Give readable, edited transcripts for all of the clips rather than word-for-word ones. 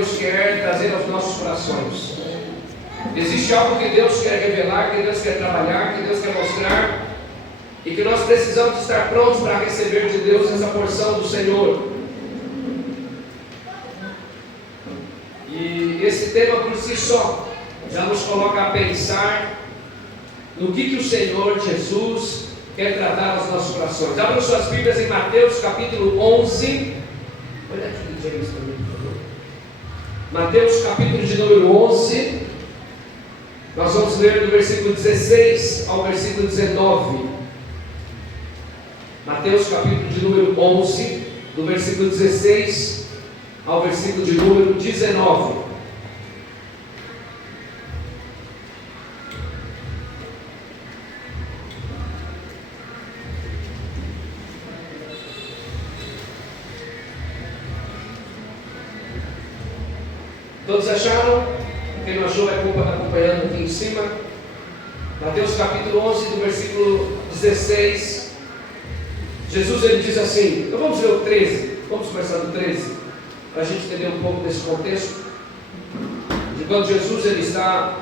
Deus quer trazer aos nossos corações. Existe algo que Deus quer revelar, que Deus quer trabalhar, que Deus quer mostrar, e que nós precisamos estar prontos para receber de Deus essa porção do Senhor. E esse tema por si só já nos coloca a pensar no que o Senhor Jesus quer tratar aos nossos corações. Abram suas Bíblias em Mateus capítulo 11. Olha aqui, James, também, por favor. Mateus capítulo de número 11. Nós vamos ler do versículo 16 ao versículo 19. Mateus capítulo de número 11, do versículo 16 ao versículo de número 19. Todos acharam? Quem não achou vai acompanhando aqui em cima. Mateus capítulo 11, do versículo 16. Jesus ele diz assim, então vamos ler o 13, vamos começar do 13, para a gente entender um pouco desse contexto, de quando Jesus ele está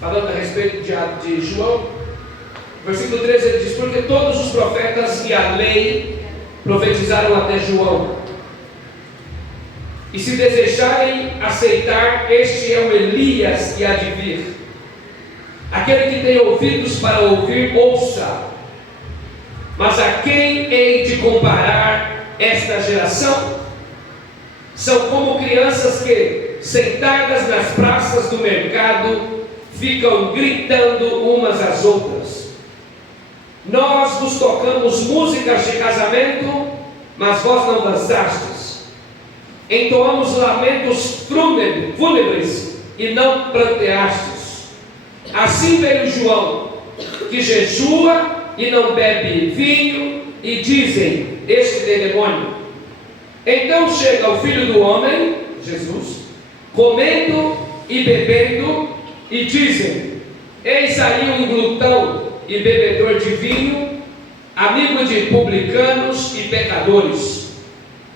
falando a respeito de João. Versículo 13 ele diz, porque todos os profetas e a lei profetizaram até João, e se desejarem aceitar, este é o Elias que há de vir. Aquele que tem ouvidos para ouvir, ouça. Mas a quem hei de comparar esta geração? São como crianças que, sentadas nas praças do mercado, ficam gritando umas às outras. Nós vos tocamos músicas de casamento, mas vós não dançastes. Entoamos lamentos fúnebres e não pranteastes. Assim veio João, que jejua e não bebe vinho, e dizem, este tem demônio. Então chega o Filho do Homem, Jesus, comendo e bebendo, e dizem, eis aí um glutão e bebedor de vinho, amigo de publicanos e pecadores.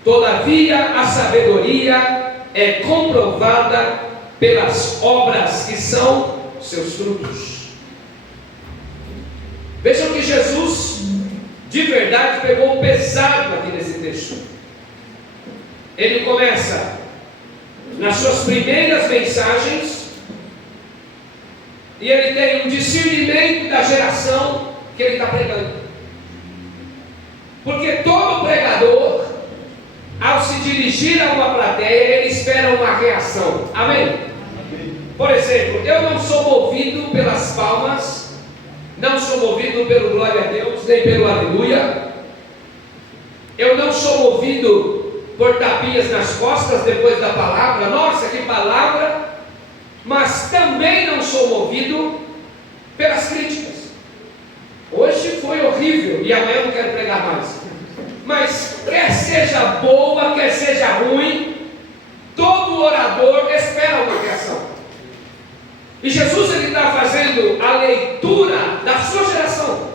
Todavia a sabedoria é comprovada pelas obras que são seus frutos. Vejam que Jesus, de verdade, pegou pesado aqui nesse texto. Ele começa, nas suas primeiras mensagens, e ele tem um discernimento da geração que ele está pregando. Porque todo pregador, ao se dirigir a uma plateia, ele espera uma reação. Amém? Por exemplo, eu não sou movido pelas palmas, não sou movido pelo glória a Deus, nem pelo aleluia. Eu não sou movido por tapinhas nas costas depois da palavra, nossa que palavra. Mas também não sou movido pelas críticas. Hoje foi horrível e amanhã eu não quero pregar mais. Mas quer seja boa, quer seja ruim, todo orador espera uma reação. E Jesus ele está fazendo a leitura da sua geração,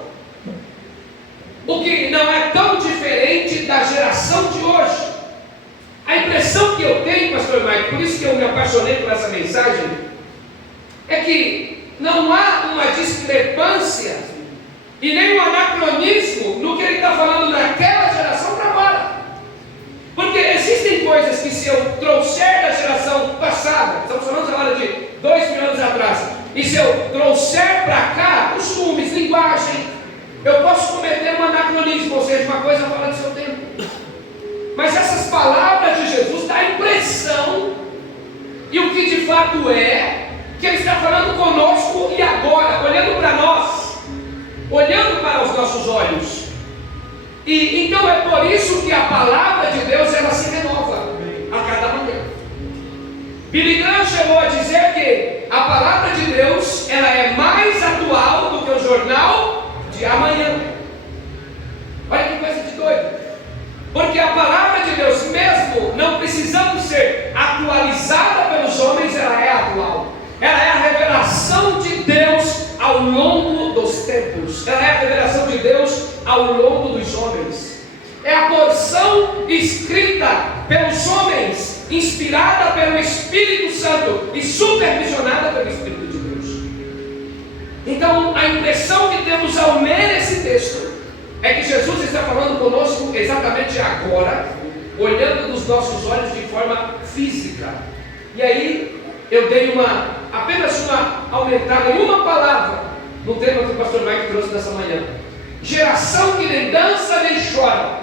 o que não é tão diferente da geração de hoje. A impressão que eu tenho, pastor Mike, por isso que eu me apaixonei por essa mensagem, é que não há uma discrepância e nem um anacronismo no que ele está falando naquela geração para agora. Porque existem coisas que, se eu trouxer da geração passada, estamos falando agora de 2000 anos atrás, e se eu trouxer para cá costumes, linguagem, eu posso cometer um anacronismo, ou seja, uma coisa fora do seu tempo. Mas essas palavras de Jesus dão a impressão, e o que de fato é, que ele está falando conosco e agora, olhando para nós, olhando para os nossos olhos. E então é por isso que a palavra de Deus ela se renova a cada manhã. Billy Graham chegou a dizer que a palavra de Deus ela é mais atual do que o jornal de amanhã. Olha que coisa de doido. Porque a palavra de Deus, mesmo não precisando ser atualizada pelos homens, ela é atual. Ela é a revelação de Deus ao longo dos tempos. Ela é a revelação de Deus ao longo dos homens. É a porção escrita pelos homens inspirada pelo Espírito Santo e supervisionada pelo Espírito de Deus. Então, a impressão que temos ao ler esse texto é que Jesus está falando conosco exatamente agora, olhando nos nossos olhos de forma física. E aí, eu dei apenas uma aumentada em uma palavra no tema que o pastor Mike trouxe nessa manhã. Geração que nem dança nem chora.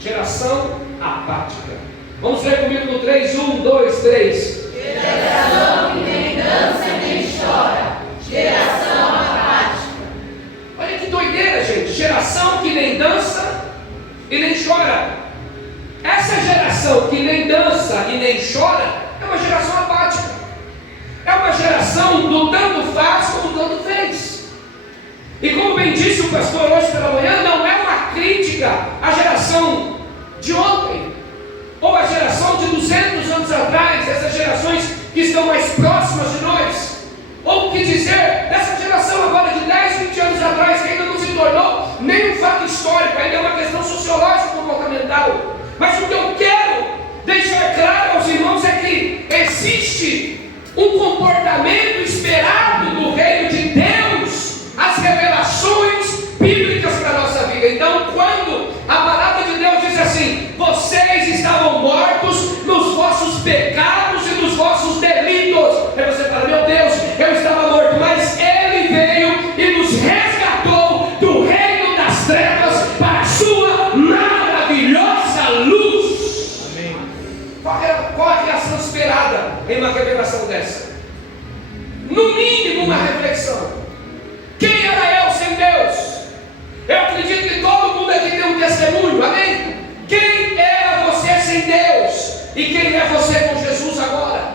Geração apática. Vamos ler comigo no 3, 1, 2, 3. Geração que nem dança nem chora. Geração apática. Olha que doideira, gente. Geração que nem dança e nem chora. Essa geração que nem dança e nem chora é uma geração apática. É uma geração do tanto faz como tanto fez. E como bem disse o pastor hoje pela manhã, não é uma crítica à geração de ontem, ou a geração de 200 anos atrás, essas gerações que estão mais próximas de nós, ou o que dizer dessa geração agora de 10, 20 anos atrás, que ainda não se tornou nem um fato histórico, ainda é uma questão sociológica, comportamental. Mas o que eu quero deixar claro aos irmãos é que existe um comportamento esperado do reino de Deus, as revelações bíblicas para a nossa vida. Então, quando a palavra de Deus diz assim: vocês estavam mortos nos vossos pecados e nos vossos delitos, aí você fala: meu Deus, eu estava morto, mas Ele veio e nos resgatou do reino das trevas para a sua maravilhosa luz. Amém. Qual a reação esperada em uma revelação dessa? No mínimo uma reflexão. Quem era eu sem Deus? Eu acredito que todo mundo aqui tem um testemunho, amém? Quem era você sem Deus? E quem é você com Jesus agora?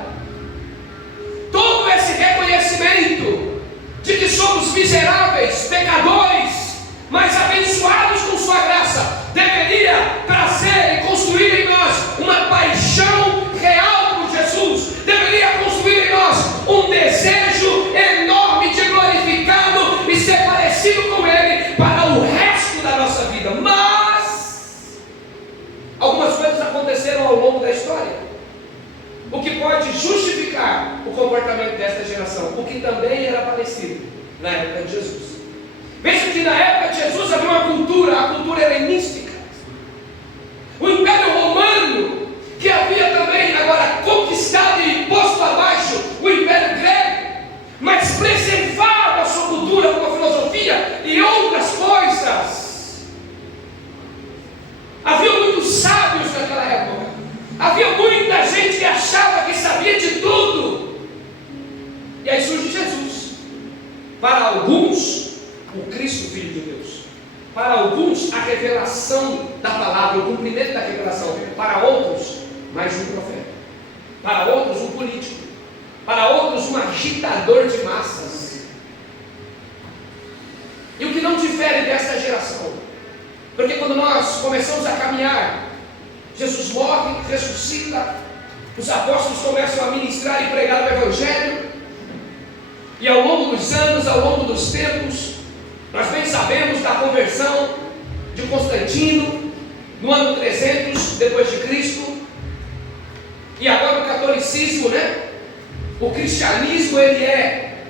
Todo esse reconhecimento de que somos miseráveis, pecadores, mas abençoados com sua graça, deveria trazer e construir em nós uma paixão real por Jesus, deveria construir em nós um desejo enorme de glorificá-lo e ser parecido com Ele para o resto da nossa vida. Mas algumas coisas aconteceram ao longo da história, o que pode justificar o comportamento desta geração, o que também era parecido na época de Jesus. Veja que na época de Jesus havia uma cultura, a cultura helenística, o Império Romano, que havia também agora conquistado e posto abaixo o Império Grego, mas preservava a sua cultura com a filosofia e outras coisas. Havia muitos sábios naquela época, havia muita gente que achava que sabia de tudo. E aí surge Jesus. Para alguns, o Cristo, Filho de Deus. Para alguns, a revelação da palavra, o cumprimento da revelação. Para outros, mais um profeta. Para outros, um político. Para outros, um agitador de massas. E o que não difere dessa geração? Porque quando nós começamos a caminhar, Jesus morre, ressuscita, os apóstolos começam a ministrar e pregar o Evangelho, e ao longo dos anos, ao longo dos tempos, nós bem sabemos da conversão de Constantino, no ano 300 depois de Cristo, e agora o catolicismo, o cristianismo, ele é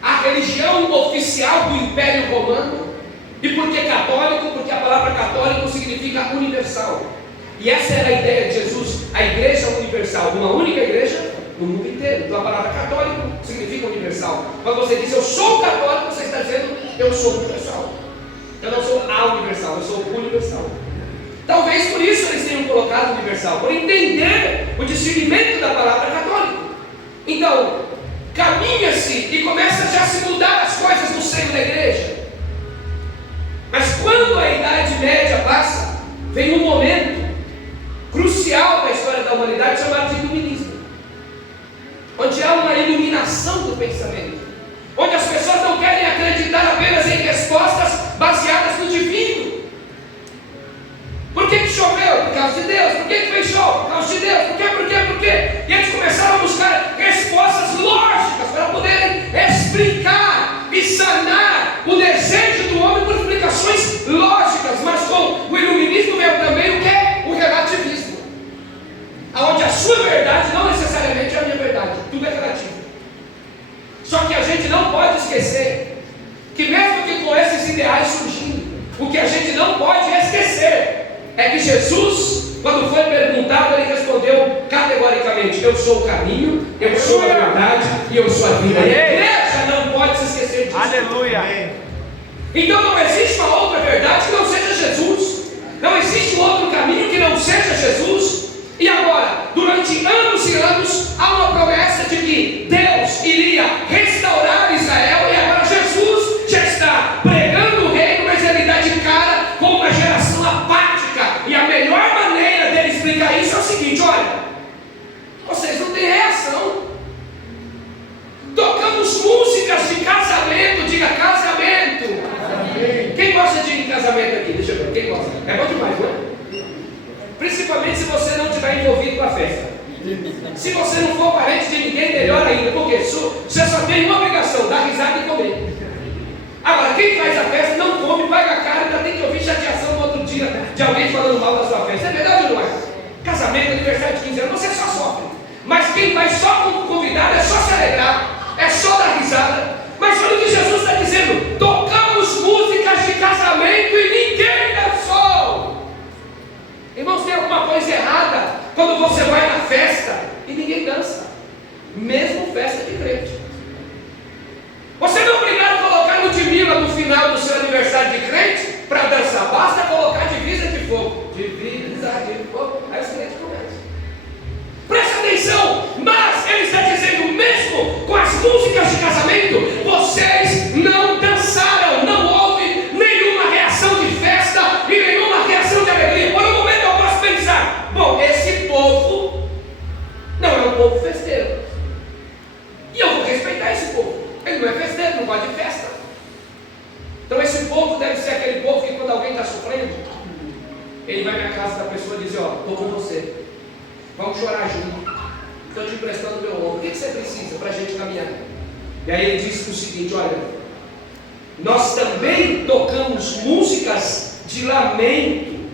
a religião oficial do Império Romano. E por que católico? Porque a palavra católico significa universal. E essa era a ideia de Jesus, a igreja universal, uma única igreja no mundo inteiro. Então a palavra católico significa universal. Quando você diz eu sou católico, você está dizendo eu sou universal. Eu não sou a universal, eu sou universal. Talvez por isso eles tenham colocado universal, por entender o discernimento da palavra católico. Então, caminha-se e começa já a se mudar as coisas no seio da igreja. Mas quando a Idade Média passa, vem um momento crucial da história da humanidade chamado de iluminismo, onde há uma iluminação do pensamento, onde as pessoas não querem acreditar apenas em respostas baseadas no divino. Por que choveu? Por causa de Deus. Por que fez sol? Por causa de Deus. Por quê? E eles começaram a buscar respostas lógicas para poderem explicar e sanar o desejo do homem por explicações lógicas. Mas com o iluminismo veio também o quê? O relativismo, onde a sua verdade novamente: eu sou o caminho, eu sou a verdade e eu sou a vida. A igreja não pode se esquecer disso. Aleluia. Então não existe uma outra verdade que não seja Jesus. Não existe um outro caminho que não seja Jesus. E agora, durante anos e anos, há uma promessa de que Deus iria restaurar Israel. E agora Jesus já está pregando o reino, mas ele dá de cara com uma geração apática. E a melhor maneira dele explicar isso é o seguinte: olha, vocês não têm reação. Tocamos músicas de casamento, diga casamento. Quem gosta de ir em casamento aqui? Deixa eu ver, quem gosta? É bom demais, não é? Principalmente se você não estiver envolvido com a festa. Se você não for parente de ninguém, melhor ainda. Porque você só tem uma obrigação: dar risada e comer. Agora, quem faz a festa não come, paga a cara, ainda tem que ouvir chateação no outro dia de alguém falando mal da sua festa. É verdade ou não é? Casamento, aniversário de 15 anos, você só sofre. Mas quem vai só como convidado é só se alegrar, é só dar risada. Mas olha o que Jesus está dizendo: tocamos músicas de casamento e ninguém dançou. Irmãos, tem alguma coisa errada quando você vai na festa e ninguém dança, mesmo festa de crente. Você não é obrigado a colocar Ludmilla no final do seu aniversário de crente para dançar, basta colocar divisa de fogo. Divisa de fogo, aí os crentes começam. Presta atenção, mas ele está dizendo: mesmo com as músicas de casamento, vocês não dançaram, não houve nenhuma reação de festa e nenhuma reação de alegria. Por um momento eu posso pensar: bom, esse povo não é um povo festeiro, e eu vou respeitar esse povo. Ele não é festeiro, não gosta de festa. Então esse povo deve ser aquele povo que quando alguém está sofrendo, ele vai na casa da pessoa e diz: ó, estou com você, vamos chorar junto, estou te emprestando meu ombro, o que você precisa para a gente caminhar? E aí ele diz o seguinte: olha, nós também tocamos músicas de lamento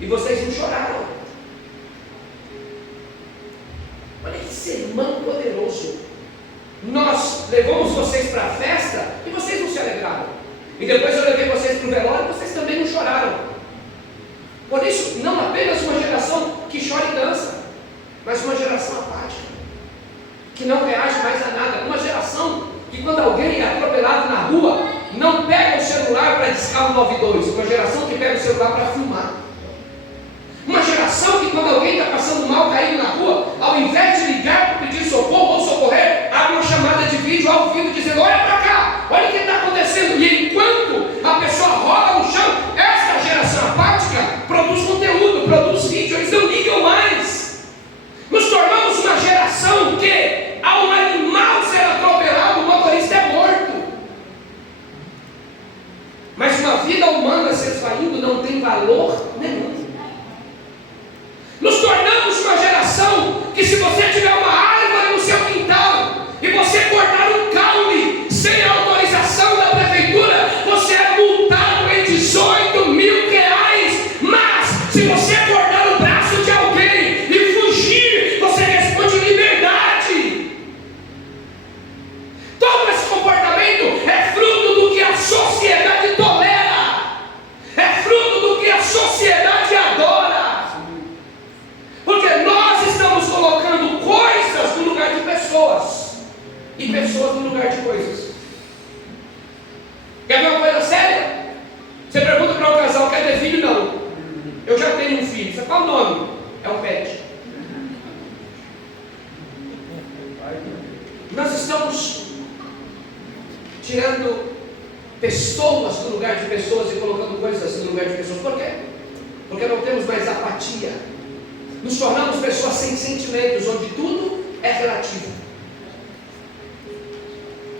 e vocês não choraram. Olha que sermão poderoso. Nós levamos vocês para a festa e vocês não se alegraram. E depois eu levei vocês para o velório e vocês também não choraram. Por isso, não apenas uma geração que chora e dança, mas uma geração apática, que não reage mais a nada. Uma geração que quando alguém é atropelado na rua, não pega o celular para discar o 92. Uma geração que pega o celular para filmar. Uma geração que quando alguém está passando mal, caído na rua, ao invés de ligar para pedir socorro ou socorrer, abre uma chamada de vídeo ao vivo dizendo: olha para cá, olha o que está acontecendo. E enquanto a pessoa rola no chão, essa geração apática produz conteúdo, produz vídeo, eles não ligam mais. Nos tornamos uma geração que, ao um animal ser atropelado, o motorista é morto. Mas uma vida humana se esvaindo não tem valor nenhum. Nos tornamos uma geração que, se você tiver uma árvore no seu quintal e você cortar um caule sem autorização da prefeitura, você é multado em 18 mil reais. Mas se você cortar o braço de alguém e fugir, você responde liberdade. Todo esse comportamento é fruto do que a sociedade tolera, é fruto do que a sociedade adora. Porque nós estamos colocando coisas no lugar de pessoas e pessoas no lugar de coisas. Quer ver uma coisa séria? Você pergunta para um casal: quer ter filho? Não. Eu já tenho um filho. Qual o nome? É um pet. Nós estamos tirando pessoas do lugar de pessoas e colocando coisas no lugar de pessoas. Por quê? Porque não temos mais apatia. Nos tornamos pessoas sem sentimentos, onde tudo é relativo.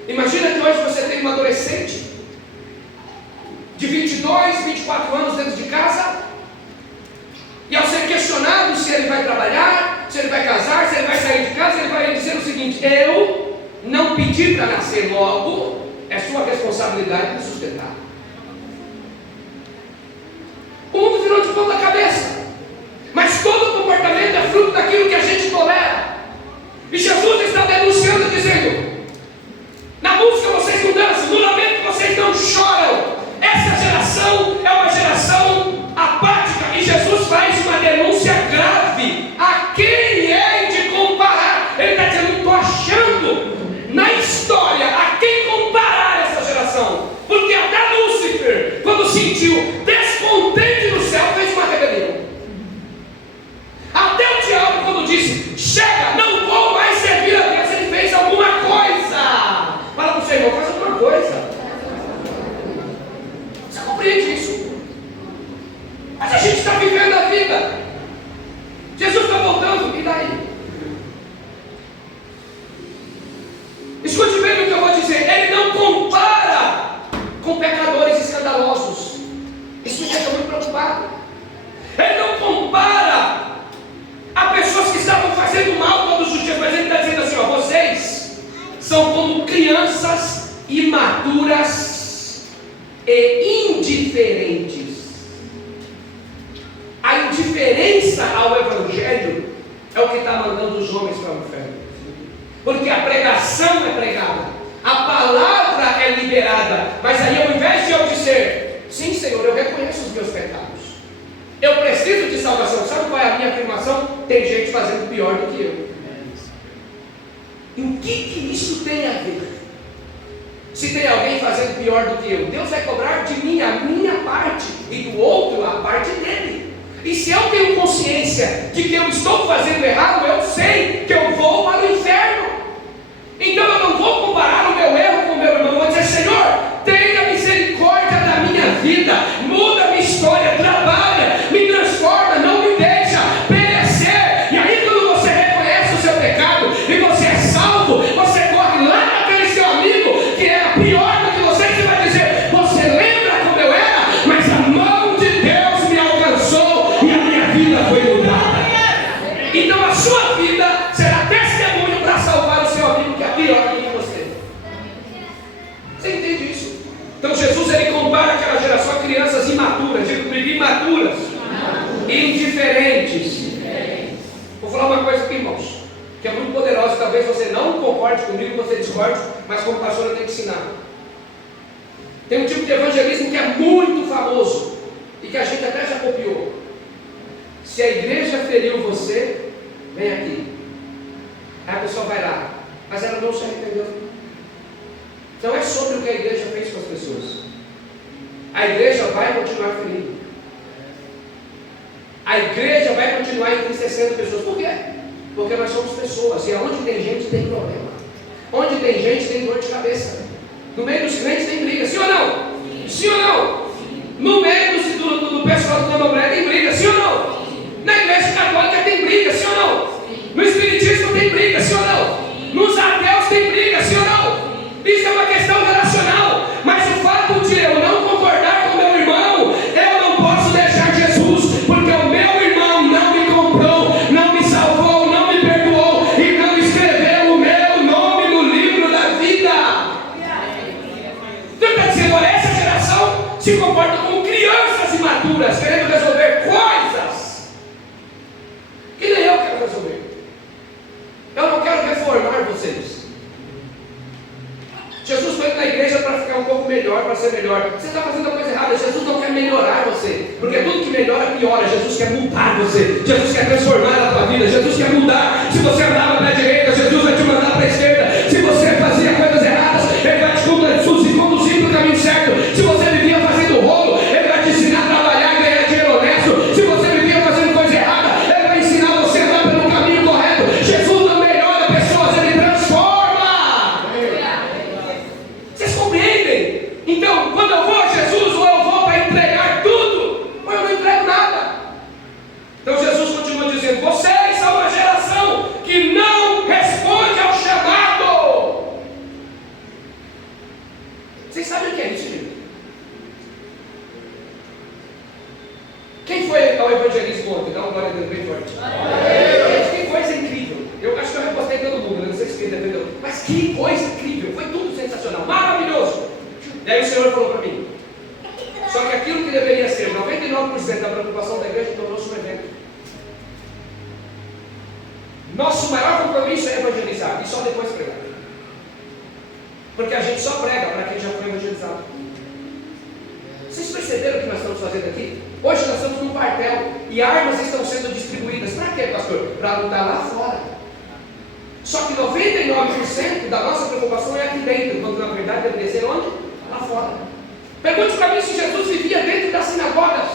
Imagina que hoje você tem um adolescente de 22, 24 anos dentro de casa, e ao ser questionado se ele vai trabalhar, se ele vai casar, se ele vai sair de casa, ele vai dizer o seguinte: eu não pedi para nascer, logo é sua responsabilidade me sustentar. O mundo virou de ponta cabeça. Mas todo comportamento é fruto daquilo que a gente tolera. E Jesus está denunciando, dizendo: na música vocês não dançam, no lamento vocês não choram. Essa geração é uma geração apática. E Jesus faz uma denúncia grave: a quem é de comparar pecadores escandalosos. Isso me deixa muito preocupado. Ele não compara a pessoas que estavam fazendo mal todos os dias, mas ele está dizendo assim: ó, vocês são como crianças imaturas e indiferentes. A indiferença ao Evangelho é o que está mandando os homens para o inferno. Porque a pregação é pregada, a palavra é liberada, mas aí ao invés de eu dizer: sim, Senhor, eu reconheço os meus pecados, eu preciso de salvação. Sabe qual é a minha afirmação? Tem gente fazendo pior do que eu. E o que isso tem a ver? Se tem alguém fazendo pior do que eu, Deus vai cobrar de mim a minha parte e do outro a parte dele. E se eu tenho consciência de que eu estou fazendo errado, eu sei que eu vou para o inferno. Então eu não vou comparar o meu erro com o meu irmão. Eu vou dizer: Senhor, tenha misericórdia da minha vida, muda a minha história, trabalha, me transforma, não me deixa perecer. E aí quando você reconhece o seu pecado e você é salvo, você corre lá naquele seu amigo que era pior do que você vai dizer: você lembra como eu era? Mas a mão de Deus me alcançou e a minha vida foi mudada. Então a sua vida será testemunho para salvar o seu amigo que é pior do que você. Você entende isso? Então Jesus, ele compara aquela geração a crianças imaturas, imaturas e indiferentes. Vou falar uma coisa aqui, irmãos, que é muito poderosa. Talvez você não concorde comigo, você discorde, mas como pastor eu tenho que ensinar. Tem um tipo de evangelismo que é muito famoso e que a gente até já copiou. Se a igreja feriu você, vem aqui. Aí a pessoa vai lá, mas ela não se arrependeu. Não é sobre o que a igreja fez com as pessoas. A igreja vai continuar ferindo. A igreja vai continuar entristecendo pessoas. Por quê? Porque nós somos pessoas. E aonde tem gente tem problema. Onde tem gente tem dor de cabeça. No meio dos crentes tem briga. Sim ou não? Sim ou não? No meio do pessoal do candomblé tem briga. Sim ou não? Na igreja católica tem briga. Sim ou não? No espiritismo tem briga. Sim ou não? Nos ateus tem briga. Sim ou não? Isso é uma questão relacional. Mas o fato de eu não concordar com o meu irmão, eu não posso deixar Jesus, porque o meu irmão não me comprou, não me salvou, não me perdoou e não escreveu o meu nome no livro da vida. Então está dizendo: olha, essa geração se comporta como crianças imaturas, querendo resolver coisas que nem eu quero resolver. Eu não quero reformar vocês. Jesus foi na igreja para ficar um pouco melhor, para ser melhor. Você está fazendo a coisa errada. Jesus não quer melhorar você, porque tudo que melhora piora. Jesus quer mudar você. Jesus quer transformar a tua vida. Jesus quer mudar. Se você andava para a direita, Jesus vai te mandar para a esquerda. Se você fazia coisas erradas, Ele vai te conduzir para o caminho certo. Se você vivia fazendo rolo, Ele vai te ensinar a trabalhar e ganhar dinheiro honesto. Se você vivia fazendo coisa errada, Ele vai ensinar você a andar pelo caminho correto. Jesus não melhora pessoas, Ele transforma. Então, quando eu vou a Jesus, ou eu vou para entregar tudo, ou eu não entrego nada. Então Jesus continua dizendo: vocês são uma geração que não responde ao chamado. Vocês sabem o que é isso, gente? Quem foi ao evangelismo ontem? Dá uma glória a Deus bem forte. Gente, que coisa incrível. Eu acho que eu repostei todo mundo, não sei se quem defendeu, mas que coisa incrível. Foi tudo sensacional, maravilhoso. E aí o Senhor falou para mim: só que aquilo que deveria ser 99% da preocupação da igreja tornou-se um evento. Nosso maior compromisso é evangelizar e só depois pregar. Porque a gente só prega para quem já foi evangelizado. Vocês perceberam o que nós estamos fazendo aqui? Hoje nós estamos num quartel e armas estão sendo distribuídas. Para quê, pastor? Para lutar lá fora. Só que 99% da nossa preocupação é aqui dentro, quando na verdade deveria ser onde? Lá fora. Pergunte para mim se Jesus vivia dentro das sinagogas.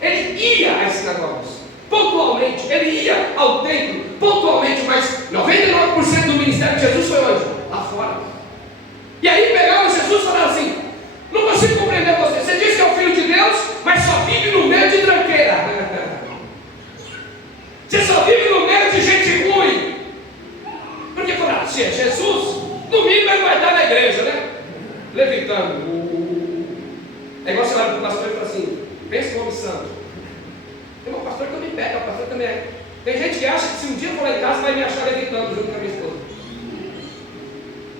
Ele ia às sinagogas, pontualmente. Ele ia ao templo, pontualmente. Mas 99% do ministério de Jesus foi onde? Lá fora. E aí pegaram Jesus e falaram assim: não consigo compreender você. Você diz que é o Filho de Deus, mas só vive no meio de tranqueira. Você só vive no meio de gente ruim. Porque falaram: se é Jesus, domingo ele vai estar na igreja, né? Levitando. É igual você olha para o pastor e fala assim, pensa no homem santo. Tem um pastor que eu me pego, o pastor também é. Tem gente que acha que se um dia eu for lá em casa vai me achar levitando junto com a minha esposa.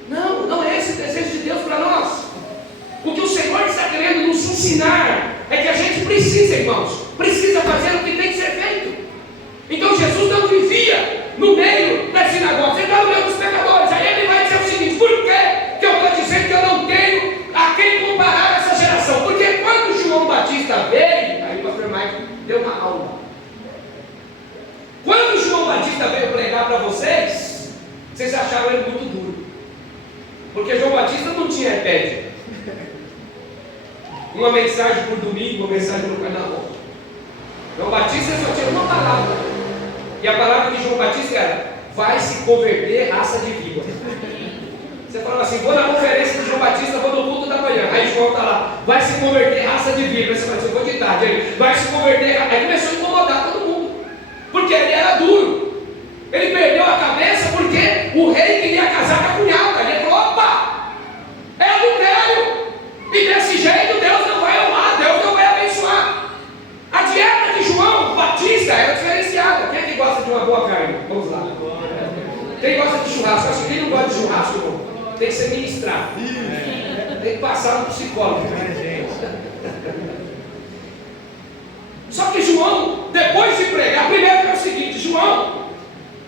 Não, não é esse o desejo de Deus para nós. O que o Senhor está querendo nos ensinar é que a gente precisa, irmãos, precisa fazer o que tem que ser feito. Então Jesus não vivia no meio das sinagogas, ele está no meio dos pecadores. Aí ele vai dizer o seguinte: por que eu estou dizendo que eu não tenho a quem comparar essa geração? Porque quando João Batista veio, aí o pastor Mike deu uma aula. Quando João Batista veio pregar para vocês, vocês acharam ele muito duro. Porque João Batista não tinha iPad. Uma mensagem por domingo, uma mensagem por carnaval. João Batista só tinha uma palavra. E a palavra de João Batista era: vai se converter raça de víbora. Você falava assim: vou na conferência de João Batista, vou no culto da manhã. Aí João está lá: vai se converter raça de víbora. Você fala assim: vou de tarde. Aí, vai se converter. Aí começou a incomodar todo mundo. Porque ele era duro. Ele perdeu a cabeça porque o rei queria casar com a cunhada. Ele falou: opa, é adultério. E desse jeito Deus não vai amar, Deus não vai abençoar. A dieta de João Batista era diferenciada. Quem é que gosta de uma boa carne? Vamos lá. Quem gosta de churrasco? Acho que quem não gosta de churrasco, irmão, tem que ser ministrado. Tem que passar no psicólogo. Só que João, depois de pregar, primeiro é o seguinte: João,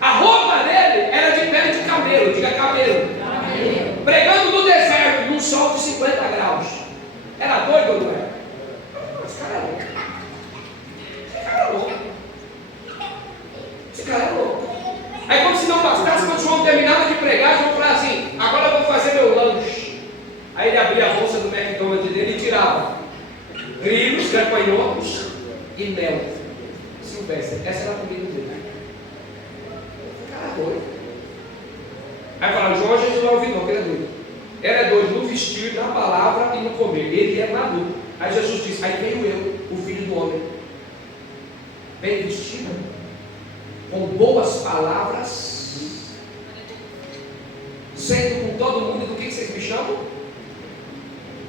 a roupa dele era de pele de camelo, diga camelo. Pregando no deserto, num sol de 50 graus. Era doido ou não era? Esse cara é louco. Esse cara é louco. Esse cara é louco. Aí, como se não bastasse, quando João terminava de pregar, João falava assim: agora eu vou fazer meu lanche. Aí ele abria a bolsa do McDonald's dele e tirava grilos, gafanhotos e mel silvestre. Essa era a comida dele. Esse cara é doido. Aí fala: João, a gente não vai ouvir não, porque ele é doido. Ele é doido no vestir, na palavra e no comer. Ele é maluco. Aí Jesus disse: aí venho eu, o Filho do Homem, bem vestido, com boas palavras, sendo com todo mundo. Do que vocês me chamam?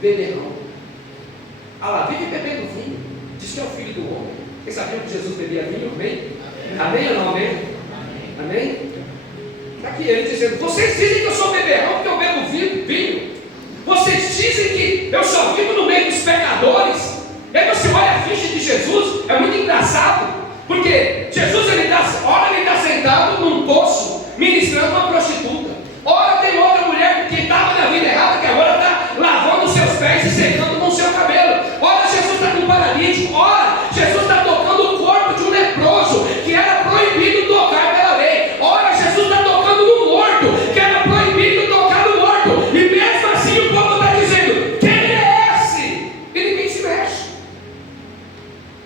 Beberrão. Ah lá, vive bebendo vinho. Diz que é o Filho do Homem. Vocês sabiam que Jesus bebia vinho? Amém? Amém ou não amém? Amém? Está aqui ele dizendo: vocês dizem que eu sou beberrão porque eu bebo vinho. Vocês dizem que eu só vivo no meio dos pecadores. E aí você olha a ficha de Jesus, é muito engraçado. Porque Jesus, ora ele está sentado num poço, ministrando uma prostituta. Ora tem outra mulher que estava na vida errada, que agora está lavando os seus pés e secando com o seu cabelo. Ora Jesus está com um paralítico. Ora Jesus está tocando o corpo de um leproso, que era proibido tocar pela lei. Ora Jesus está tocando no morto, que era proibido tocar no morto. E mesmo assim o povo está dizendo: quem é esse? E ninguém se mexe.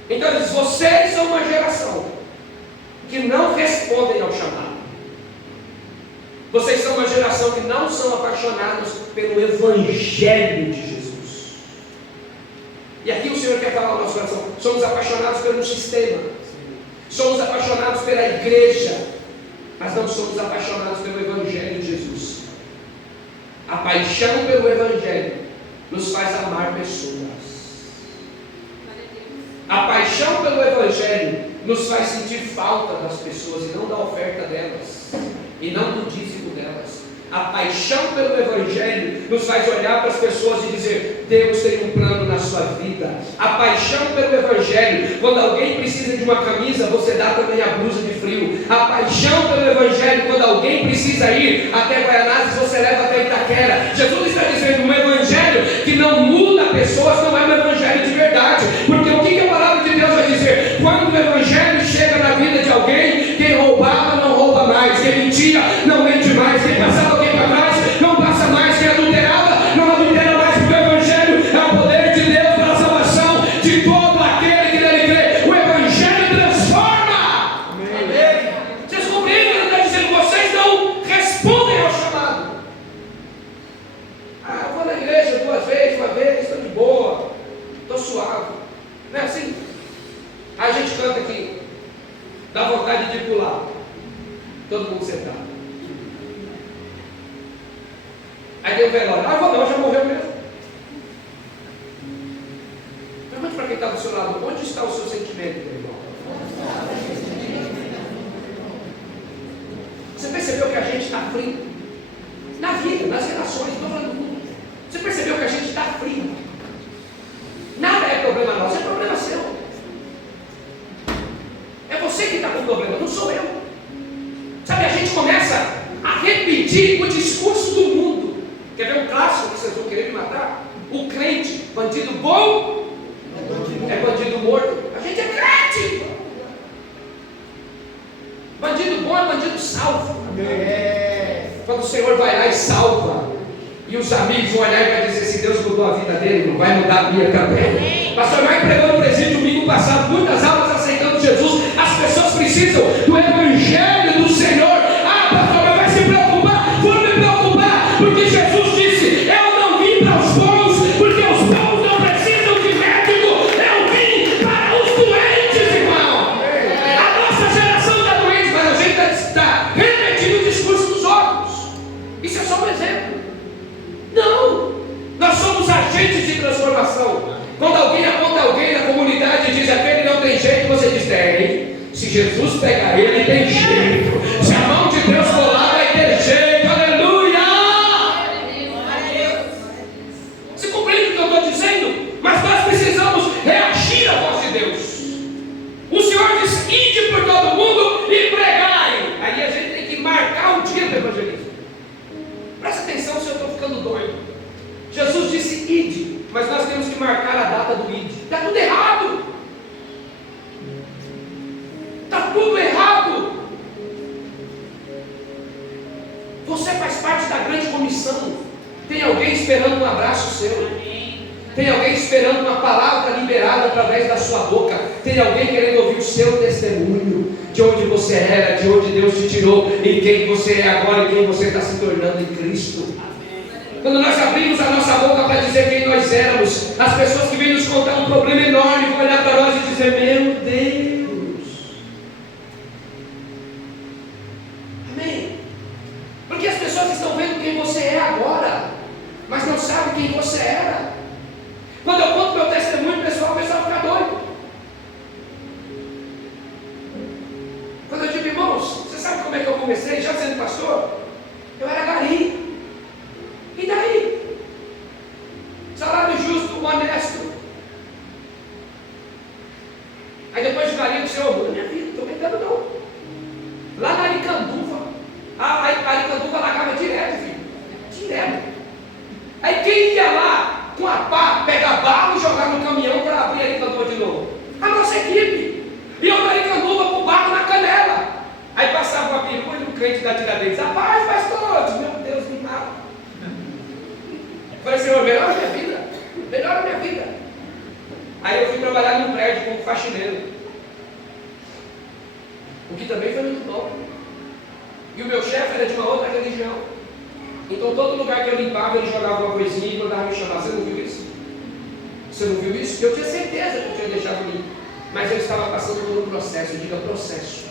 Então ele diz: vocês são uma geração que não respondem ao chamado. Vocês são uma geração que não são apaixonados pelo Evangelho de Jesus. E aqui o Senhor quer falar ao nosso coração: somos apaixonados pelo sistema, somos apaixonados pela igreja, mas não somos apaixonados pelo Evangelho de Jesus. A paixão pelo Evangelho nos faz amar pessoas. A paixão pelo Evangelho nos faz sentir falta das pessoas e não da oferta delas, e não do dízimo delas. A paixão pelo Evangelho nos faz olhar para as pessoas e dizer: Deus tem um plano na sua vida. A paixão pelo Evangelho, quando alguém precisa de uma camisa, você dá também a blusa de frio. A paixão pelo Evangelho, quando alguém precisa ir até Guaianazes, você leva até Itaquera. Jesus está dizendo: um Evangelho que não muda pessoas não é um Evangelho de verdade. Porque o que a palavra de Deus vai dizer? Quando o Evangelho chega na vida de alguém, quem roubava não rouba mais, quem mentia não mente mais, quem passava alguém para trás não passa mais, quem adulterava não adultera mais, porque o Evangelho é o poder de Deus para a salvação de todo aquele que nele crê. O Evangelho transforma. Amém. Vocês compreendem que ele está dizendo? Vocês não respondem ao chamado. Eu vou na igreja 2 vezes, uma vez, estou de boa, estou suave. Não é assim? A gente canta aqui, dá vontade de pular, todo mundo sentado. Aí tem o velório: vou não, já morreu mesmo. Onde está o seu sentimento, meu irmão? Você percebeu que a gente está frio? Na vida, nas relações, estou falando do mundo. Você percebeu que a gente está frio? Nada é problema nosso, é problema seu. É você que está com problema, não sou eu. Sabe, a gente começa a repetir o discurso do mundo. Quer ver um clássico que vocês vão querer me matar? O crente, bandido bom é bandido morto. A gente é crente. Bandido bom é bandido salvo. Quando o Senhor vai lá e salva, e os amigos vão olhar e vai dizer: se Deus mudou a vida dele, não vai mudar a minha também. Pastor Mark pregou no presídio domingo passado, muitas almas aceitando Jesus. As pessoas precisam do Evangelho do Senhor. Ah, pastor, mas vai se preocupar? Vou me preocupar, porque Jesus disse: eu não vim para os bons, porque os bons não precisam de médico, eu vim para os doentes, irmão. A nossa geração está doente, mas a gente está repetindo o discurso dos outros. Isso é só um exemplo. Não, nós somos agentes de transformação. Quando alguém aponta alguém na comunidade e diz: aquele não tem jeito, você diz: tem. Se Jesus pegar ele, tem jeito. Se a mão de Deus for lá, vai ter jeito. Aleluia! Você compreende o que eu estou dizendo? Mas nós precisamos reagir à voz de Deus. O Senhor diz: ide por todo mundo e pregai. Aí a gente tem que marcar o dia do evangelismo. Presta atenção se eu estou ficando doido. Jesus disse: ide, mas nós temos que marcar a data do ide. Está tudo errado. Está tudo errado. Você faz parte da grande comissão. Tem alguém esperando um abraço seu. Tem alguém esperando uma palavra liberada através da sua boca. Tem alguém querendo ouvir o seu testemunho, de onde você era, de onde Deus te tirou, e quem você é agora e quem você está se tornando em Cristo. Quando nós abrimos a nossa boca para dizer quem nós éramos, as pessoas que vêm nos contar um problema enorme vão olhar para nós e dizer: meu Deus. Amém? Porque as pessoas estão vendo quem você é agora, mas não sabem quem você era. Quando eu conto meu testemunho, o pessoal fica doido. Quando eu digo: irmãos, você sabe como é que eu comecei já sendo pastor? Eu era gari. E daí? Salário justo, honesto. Aí depois de gari, o Senhor muda minha vida. Não estou brincando não. Lá na Aricanduva, a Aricanduva largava direto, filho. Direto. Aí quem ia lá com a pá, pegar barro e jogar no caminhão para abrir a Aricanduva de novo? A nossa equipe. E eu na Aricanduva com o barro na canela. Aí passava uma pergunta e o crente da Tiradentes: rapaz, pastor, meu Deus, me mata. Falei: Senhor, melhora a minha vida. Melhora a minha vida. Aí eu fui trabalhar num prédio como faxineiro, o que também foi muito bom. E o meu chefe era de uma outra religião. Então todo lugar que eu limpava, ele jogava uma coisinha e mandava me chamar. Você não viu isso? Você não viu isso? Eu tinha certeza que eu tinha deixado limpo, mas eu estava passando por um processo. Diga: processo.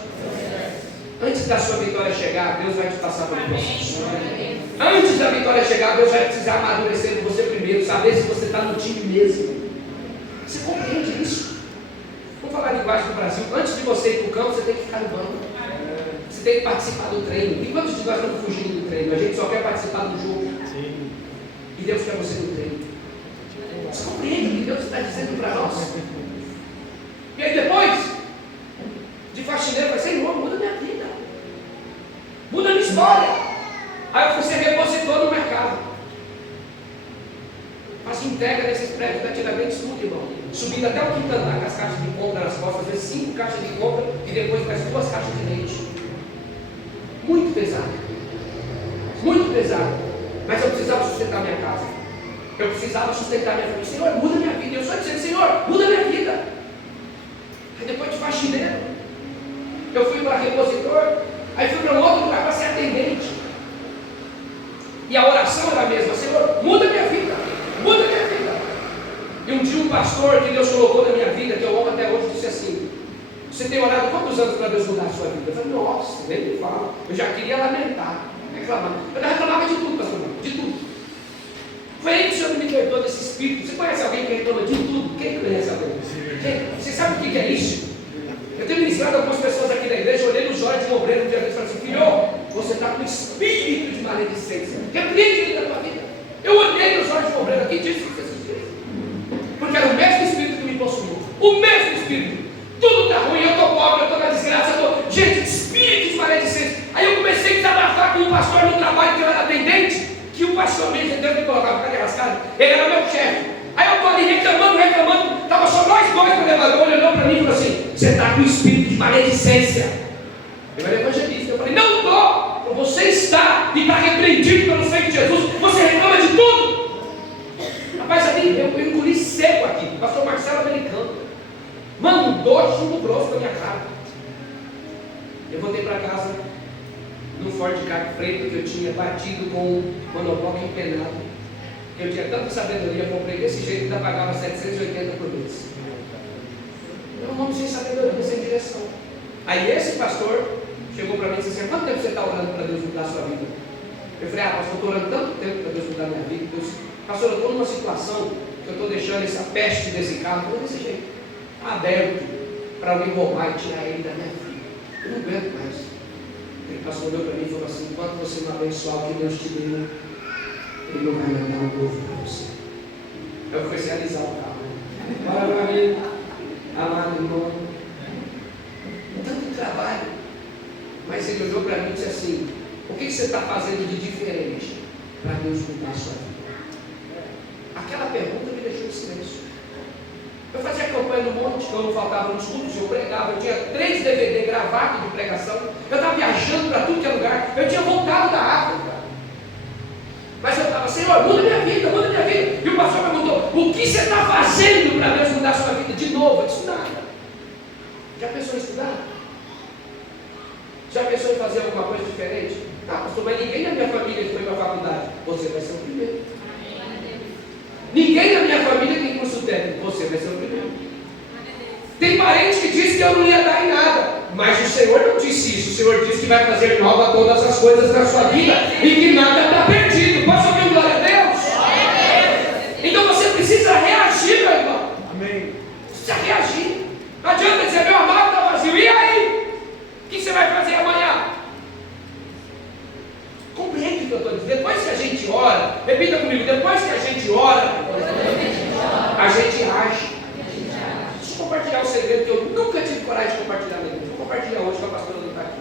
Antes da sua vitória chegar, Deus vai te passar por um processo. Antes da vitória chegar, Deus vai precisar amadurecer com você primeiro, saber se você está no time mesmo. Você compreende isso? Vamos falar a linguagem do Brasil. Antes de você ir para o campo, você tem que ficar no banco. Você tem que participar do treino. E quantos de nós estamos fugindo do treino? A gente só quer participar do jogo. E Deus quer você no treino. Você compreende o que Deus está dizendo para nós? E aí depois de faxineiro, eu falei: Senhor, muda minha vida. Muda minha história. Aí eu fui ser repositor no mercado. Faço entrega nesses prédios da Tiradentes, tudo, irmão. Subindo até o quinto andar com as caixas de compra nas costas, às vezes 5 caixas de compra e depois mais 2 caixas de leite. Muito pesado. Muito pesado. Mas eu precisava sustentar minha casa. Eu precisava sustentar minha família. Senhor, muda minha vida. Eu só dizendo: Senhor, muda minha vida. Aí depois de faxineiro, eu fui para repositor. Aí fui para um outro lugar para ser atendente. E a oração era a mesma: Senhor, muda minha vida. Muda minha vida. E um dia um pastor que Deus colocou na minha vida, que eu amo até hoje, disse assim: você tem orado quantos anos para Deus mudar a sua vida? Eu falei: nossa, nem me fala. Eu já queria lamentar, reclamar. Eu reclamava de tudo, pastor, de tudo. Foi aí que o Senhor me libertou desse espírito. Você conhece alguém que reclama de tudo? Quem conhece alguém? Você sabe o que é isso? Eu tenho ministrado algumas pessoas aqui na igreja, eu olhei nos olhos de um obreiro um dia e falei assim: filho, você está com espírito de maledicência. Repreende ele da tua vida. Eu olhei nos olhos de um obreiro aqui e disse esses dias. Porque era o mesmo espírito que me possuiu. O mesmo espírito. Tudo está ruim, eu estou pobre, eu estou na desgraça, eu estou. Gente, espírito de maledicência. Aí eu comecei a desabafar com um pastor no trabalho que eu era atendente, que o pastor mesmo, Deus me colocava para aquelas casas, ele era meu chefe. Aí eu estou ali reclamando, estava só nós dois no elevador, ele olhou para mim e falou assim: você está com espírito de maledicência. Eu era evangelista, eu falei: não estou, você está e está repreendido pelo sangue de Jesus, você reclama de tudo. Rapaz, ali eu engoli seco aqui, o pastor Marcelo americano, mandou chumbo grosso na minha cara. Eu voltei para casa no Ford Ka preto que eu tinha batido com o monobloco empenado. Eu tinha tanta sabedoria, eu comprei desse jeito, ainda pagava 780 por mês. Eu não sem sabedoria, sem direção. Aí esse pastor chegou para mim e disse assim: quanto tempo você está orando para Deus mudar a sua vida? Eu falei: pastor, eu estou orando tanto tempo para Deus mudar a minha vida. Deus, pastor, eu estou numa situação que eu estou deixando essa peste desse carro, desse jeito, aberto para alguém roubar e tirar ele da minha vida. Eu não aguento mais. Ele pastor olhou para mim e falou assim: enquanto você não abençoar o que Deus te deu, Ele não vai mandar um novo para você. Eu comecei a alisar o carro. Olha para mim, amado irmão, tanto trabalho. Mas ele olhou para mim e disse assim: o que você está fazendo de diferente para Deus mudar a sua vida? Aquela pergunta me deixou em silêncio. Eu fazia campanha no monte, então eu não faltava nos cultos, eu pregava, eu tinha 3 DVD gravados de pregação, eu estava viajando para tudo que é lugar, eu tinha voltado da África. Mas eu estava: Senhor, muda minha vida, muda minha vida. E o pastor perguntou: o que você está fazendo para Deus mudar a sua vida? De novo, eu disse: nada. Já pensou em estudar? Já pensou em fazer alguma coisa diferente? Ah, pastor, mas ninguém na minha família foi para a faculdade. Você vai ser o primeiro. Ninguém na minha família tem curso técnico. Você vai ser o primeiro. Tem parente que disse que eu não ia dar em nada. Mas o Senhor não disse isso. O Senhor disse que vai fazer nova todas as coisas na sua vida e que nada está perdido. Posso ouvir um glória a Deus? Então você precisa reagir, meu irmão. Amém. Precisa reagir. Não adianta dizer: meu amado está vazio. E aí? O que você vai fazer amanhã? Compreende o que eu estou dizendo? Depois que a gente ora, repita comigo: depois que a gente ora, a gente age. Deixa eu compartilhar um segredo que eu nunca tive coragem de compartilhar na igreja. Vou compartilhar hoje com a pastora não está aqui.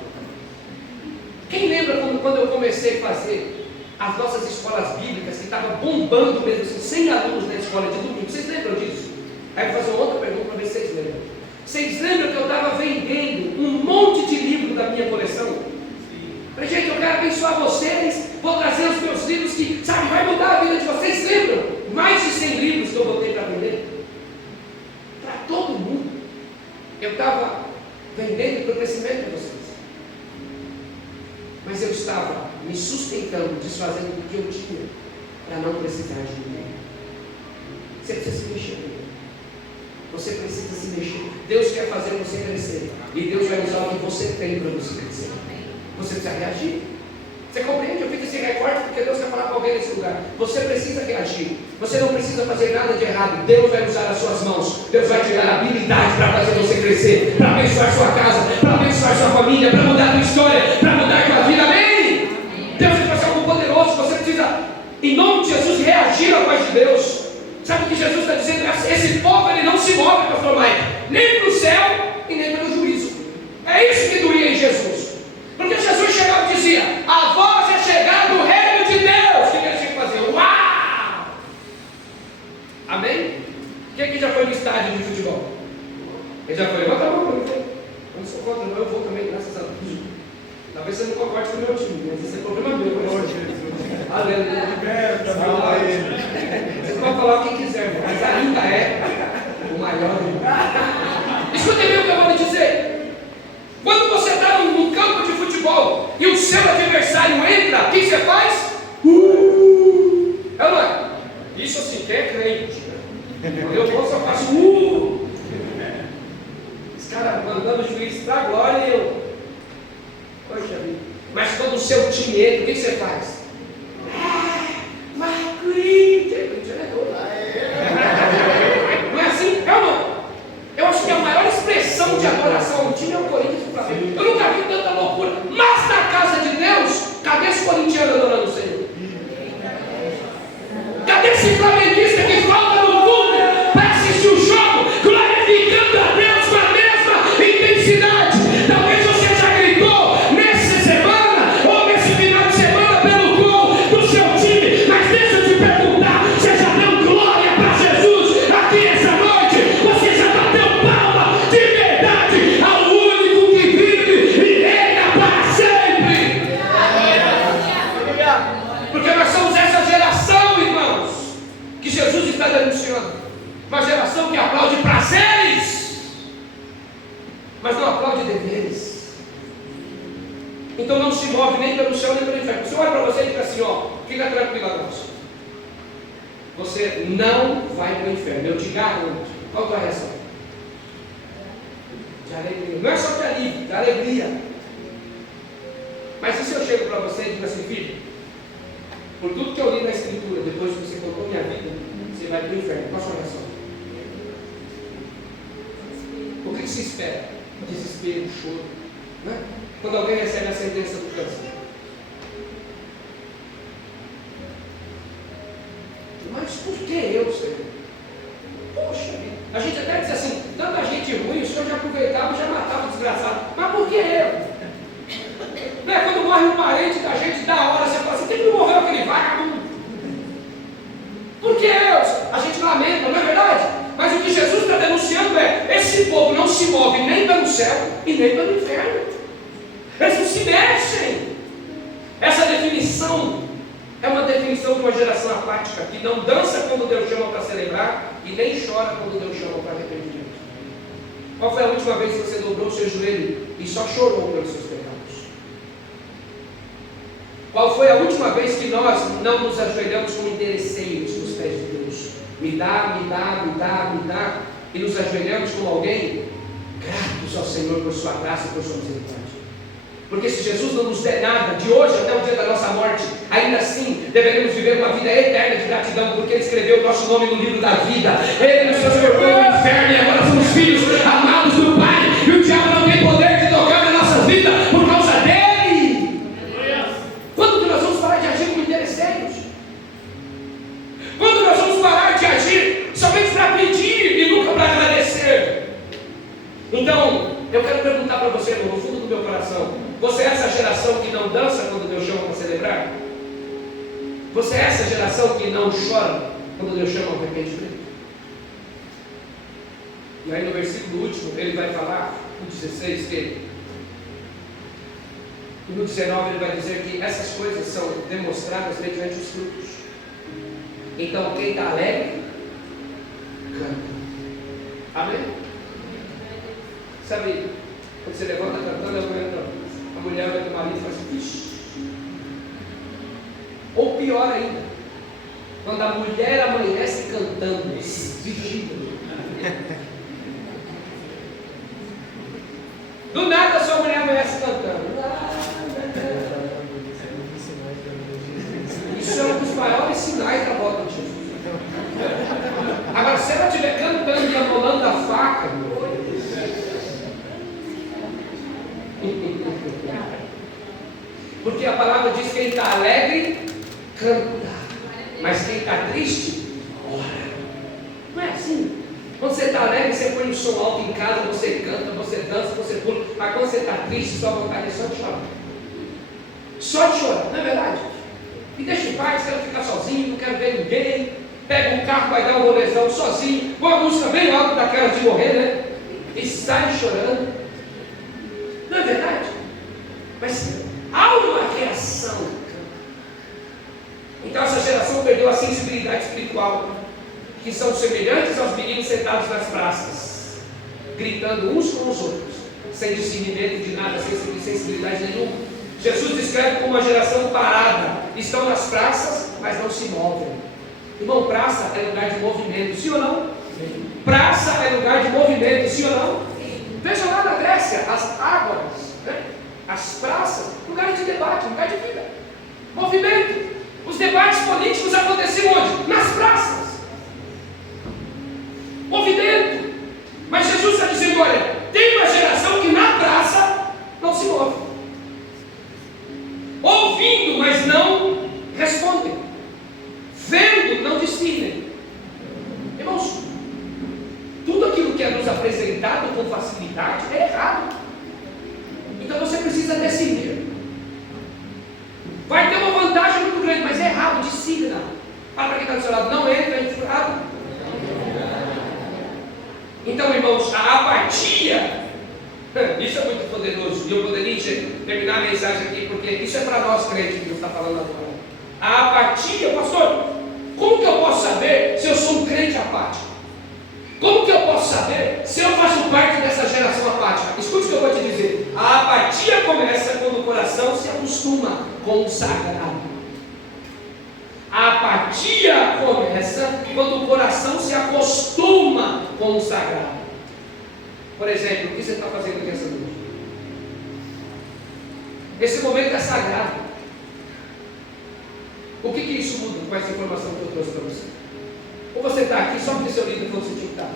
Quem lembra quando eu comecei a fazer as nossas escolas bíblicas, que estavam bombando mesmo assim, 100 alunos na escola de domingo? Vocês lembram disso? Aí eu vou fazer uma outra pergunta para ver se vocês lembram. Vocês lembram que eu estava vendendo um monte de livros da minha coleção? Falei: gente, eu quero abençoar vocês, vou trazer os meus livros que, sabe, vai mudar a vida de vocês. Vocês lembram? Mais de 100 livros que eu botei para vender. Para todo mundo. Eu estava vendendo para o crescimento de vocês. Mas eu estava me sustentando, desfazendo do que eu tinha, para não precisar de ninguém. Você precisa se mexer. Você precisa se mexer. Deus quer fazer você crescer. E Deus vai usar o que você tem para você crescer. Você precisa reagir. Você compreende? Eu fiz esse recorte porque Deus quer falar com alguém nesse lugar. Você precisa reagir. Você não precisa fazer nada de errado. Deus vai usar as suas mãos. Deus vai te dar habilidade para fazer você crescer, para abençoar sua casa, para abençoar sua família, para mudar a tua história, para mudar a tua vida. Amém? Deus vai fazer algo poderoso. Você precisa, em nome de Jesus, reagir à voz de Deus. Sabe o que Jesus está dizendo? Esse povo, ele não se move, pastor Mike, nem para o céu e nem pelo juízo. É isso que doía em Jesus. Porque Jesus chegava e dizia: a voz é chegar do reino de Deus. O que ele tinha que fazer? Uau! Amém? Quem já foi no estádio de futebol? Quem já foi? Levanta a mão para mim. Eu não sou contra, não. Eu vou também, graças a Deus. Talvez você não concorde com o meu time, mas esse é problema meu. Aleluia. Vocês podem falar o que quiser, mas ainda é o maior. Escuta bem o que eu vou lhe dizer. Quando você está num campo de futebol e o seu adversário entra, o que você faz? É ou não é? Isso assim, quem é crente? Eu só faço Os caras mandando o juiz para a glória e eu. Poxa vida. Mas quando o seu time entra, o que você faz? My Corinthians! chegando adorando o Senhor? Cadê esse flamenguista que falta no culto para assistir o jogo, glorificando a Deus com a mesma intensidade? Talvez você já gritou nessa semana ou nesse final de semana pelo gol do seu time, mas deixa eu te perguntar, você já deu glória para Jesus aqui essa noite? Você já bateu palma de verdade ao único que vive e reina para sempre? Porque nós somos essa geração, irmãos, que Jesus está denunciando. Uma geração que aplaude prazeres, mas não aplaude deveres. Então não se move nem pelo céu nem pelo inferno. Você olha para você e diz assim, ó, fica tranquilo agora. Você não vai para o inferno, eu te garanto. Qual a tua reação? De alegria. Não é só de alívio, de alegria. Mas e se eu chego para você e digo assim, filho, por tudo que eu li na Escritura, depois que você colocou minha vida, você vai para o inferno. Qual a sua reação? O que se espera? Desespero, choro. Né? Quando alguém recebe a sentença do câncer. Mas por que eu, Senhor? Poxa vida. A gente até diz assim, tanta gente ruim, o Senhor já aproveitava e já matava o desgraçado. Mas por que eu? Né? Quando morre um parente da gente, da hora, você fala assim, quem não morreu aquele vagabundo? Por que eu? A gente lamenta, não é verdade? Mas o que Jesus está denunciando é, esse povo não se move nem pelo céu e nem pelo inferno. Eles não se mexem. Essa definição é uma definição de uma geração apática, que não dança quando Deus chama para celebrar e nem chora quando Deus chama para arrependimento. Qual foi a última vez que você dobrou o seu joelho e só chorou pelos seus pecados? Qual foi a última vez que nós não nos ajoelhamos como interesseiros nos pés de Deus? Me dá, me dá, me dá, me dá. E nos ajoelhamos como alguém gratos ao Senhor por sua graça e por sua misericórdia. Porque se Jesus não nos der nada, de hoje até o dia da nossa morte, ainda assim deveremos viver uma vida eterna de gratidão, porque Ele escreveu o nosso nome no livro da vida. Ele nos transportou no inferno e agora somos filhos amados do Pai. E o diabo não tem poder de tocar na nossa vida por causa dele. Quando que nós vamos parar de agir como interesseiros? Quando nós vamos parar de agir somente para pedir e nunca para agradecer? Então, eu quero perguntar para você, no fundo do meu coração, você é essa geração que não dança quando Deus chama para celebrar? Você é essa geração que não chora quando Deus chama ao arrependimento? E aí no versículo último, ele vai falar, no 16, que e no 19 ele vai dizer que essas coisas são demonstradas mediante os frutos. Então quem está alegre, canta. Amém? Sabe, quando você levanta cantando, a mulher vai do marido e fala assim, vixi. Ou pior ainda, quando a mulher amanhece cantando, vixi. Do nada a sua mulher amanhece cantando. Isso é um dos maiores sinais da volta de Jesus. Agora, se ela estiver cantando e amolando a faca, porque a palavra diz que quem está alegre, canta. Mas quem está triste, ora. Não é assim? Quando você está alegre, você põe o som alto em casa, você canta, você dança, você pula. Mas quando você está triste, sua vontade é só de chorar. Só de chorar, não é verdade? E deixa em paz, quero ficar sozinho, não quero ver ninguém. Pega um carro, vai dar um rolezão sozinho, põe uma música bem alta daquela de morrer, né? E sai chorando. Não é verdade? Mas há uma reação. Então essa geração perdeu a sensibilidade espiritual, que são semelhantes aos meninos sentados nas praças, gritando uns com os outros, sem discernimento de nada, sem sensibilidade nenhuma. Jesus descreve como uma geração parada. Estão nas praças, mas não se movem. Irmão, praça é lugar de movimento, sim ou não? Sim. Praça é lugar de movimento, sim ou não? Sim. Veja lá na Grécia, as águas, né? As praças, lugar de debate, lugar de vida, movimento. Os debates políticos aconteciam onde? Nas praças. Movimento. Mas Jesus está dizendo, olha, tem uma geração que na praça não se move. Ouvindo, mas não não discernem. Irmãos, tudo aquilo que é nos apresentado com facilidade é errado. Então você precisa discernir. Vai ter uma vantagem muito grande, mas é errado, discerna. Fala para quem está do seu lado, não entra em furado. Então, irmãos, a apatia, isso é muito poderoso. E eu poderia terminar a mensagem aqui, porque isso é para nós crentes que Deus está falando agora. A apatia, pastor, como que eu posso saber se eu sou um crente apático? Como que eu posso saber se eu faço parte dessa geração apática? Escute o que eu vou te dizer. A apatia começa quando o coração se acostuma com o sagrado. A apatia começa quando o coração se acostuma com o sagrado. Por exemplo, o que você está fazendo aqui essa noite? Esse momento é sagrado. O que isso muda com essa informação que eu trouxe para você? Ou você está aqui só porque seu líder falou que você tinha que estar?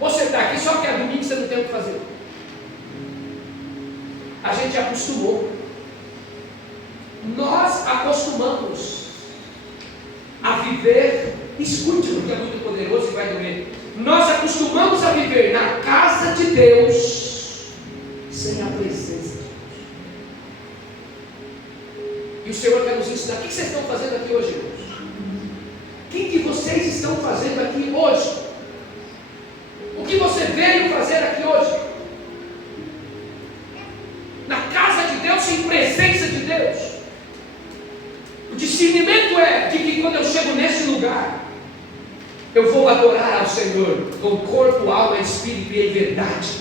Ou você está aqui só porque é domingo e você não tem o que fazer? A gente acostumou. Nós acostumamos a viver, escute o que é muito poderoso e vai doer. Nós acostumamos a viver na casa de Deus sem a presença de Deus. E o Senhor quer nos ensinar. O que vocês estão fazendo aqui hoje, irmãos? O que vocês estão fazendo aqui hoje? O que você veio fazer aqui hoje? Na casa de Deus, em presença de Deus. O discernimento é de que quando eu chego nesse lugar, eu vou adorar ao Senhor com corpo, alma, espírito e em verdade.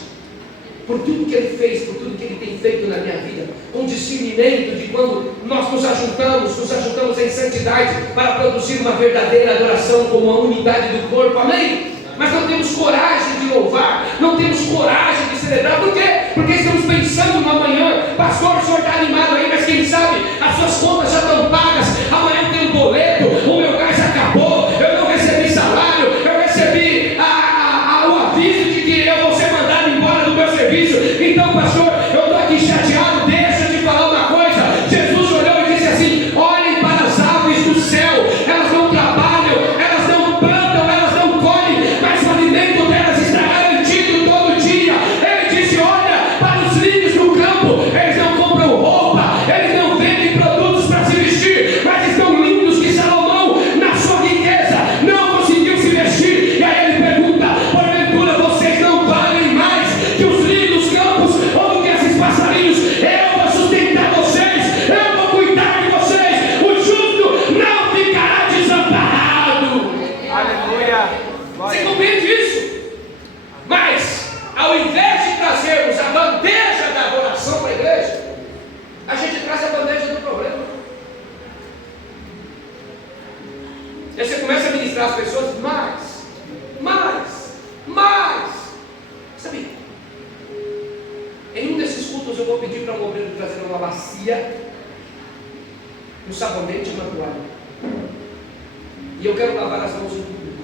Por tudo que Ele fez, por tudo que Ele tem feito na minha vida, com discernimento de quando nós nos ajuntamos em santidade para produzir uma verdadeira adoração como a unidade do corpo, amém? Mas não temos coragem de louvar, não temos coragem de celebrar, por quê? Porque estamos pensando no amanhã. Pastor, o senhor está animado aí, mas quem sabe as suas contas já estão pagas, amanhã tem um boleto, o meu gás acabou, eu não recebi salário, eu recebi o aviso de que eu vou ser mandado embora do meu serviço. Então, pastor, eu estou aqui chateado. Deixa eu te falar uma coisa. Jesus olhou e disse assim: olhem para as aves do céu, elas não trabalham, elas não plantam, elas não colhem, mas o alimento delas está garantido todo dia. Ele disse: olha para os lírios do campo, eles não compram roupa, eles não vendem produtos para se vestir, mas estão lindos que Salomão, na sua riqueza, não conseguiu se vestir. E aí ele pergunta: porventura vocês não valem mais que os lírios dos campos, ou do que esses passarinhos? Eu vou sustentar vocês, eu vou cuidar de vocês. O justo não ficará desamparado. Aleluia. Você compreende isso? Mas, ao invés de trazermos a bandeja da adoração para a igreja, a gente traz a bandeja do problema. E aí você começa a ministrar as pessoas mais. Sabe? Em um desses cultos eu vou pedir para o obreiro trazer uma bacia, um sabonete e uma toalha. E eu quero lavar as mãos do público.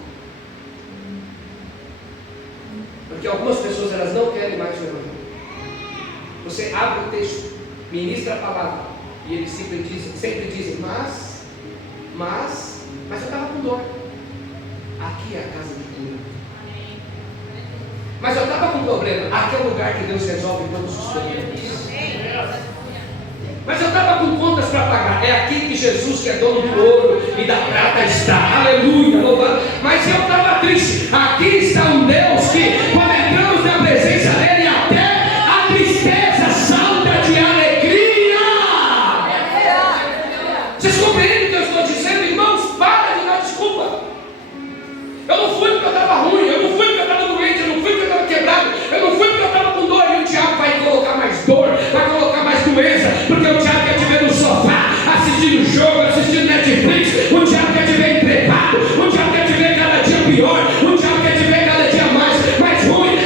Porque algumas pessoas elas não querem mais o evangelho. Você abre o texto, ministra a palavra, e eles sempre dizem, mas eu estava com dor. Aqui é a casa de cura. Mas eu estava com problema. Aqui é o lugar que Deus resolve todos os problemas. Mas eu estava com contas para pagar. É aqui que Jesus, que é dono do ouro e da prata, está. Aleluia, louvado. Mas eu estava triste. Aqui está um Deus que, quando entramos na presença dele, até a tristeza salta de alegria. Vocês compreendem o que eu estou dizendo, irmãos? Para de dar desculpa. Eu não fui porque eu estava ruim, eu não fui porque eu estava doente, eu não fui porque eu estava quebrado, eu não fui porque eu estava com dor. E o diabo vai colocar mais dor, vai colocar mais doença, porque o diabo quer te ver no sofá, assistindo jogo, assistindo Netflix. O diabo quer te ver empregado, o diabo quer te ver cada dia pior, o diabo quer te ver cada dia mais ruim.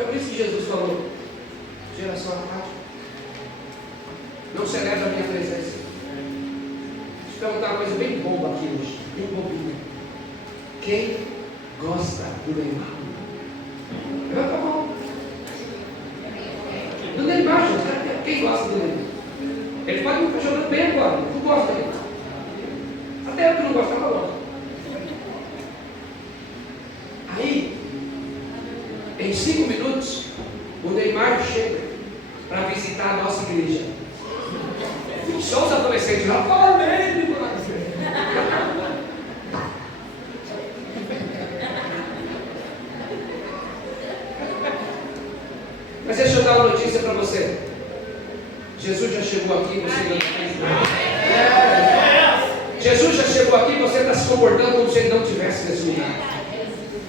Foi por isso que Jesus falou: geração apática, não celebra a minha presença. Deixa eu perguntar uma coisa bem boba aqui hoje, bem bobinha. Quem gosta do Neymar? Levanta a mão. Do Neymar, gente. Quem gosta do Neymar? Ele pode estar jogando bem agora, tu gosta dele. Até eu que não gostava, gosto. Aí, em 5 minutos, o Neymar chega para visitar a nossa igreja. Só os adolescentes lá, fala nele, mano. Mas deixa eu dar uma notícia para você. Jesus já chegou aqui, você não fez nada. Jesus já chegou aqui, você está se comportando como se ele não estivesse nesse lugar.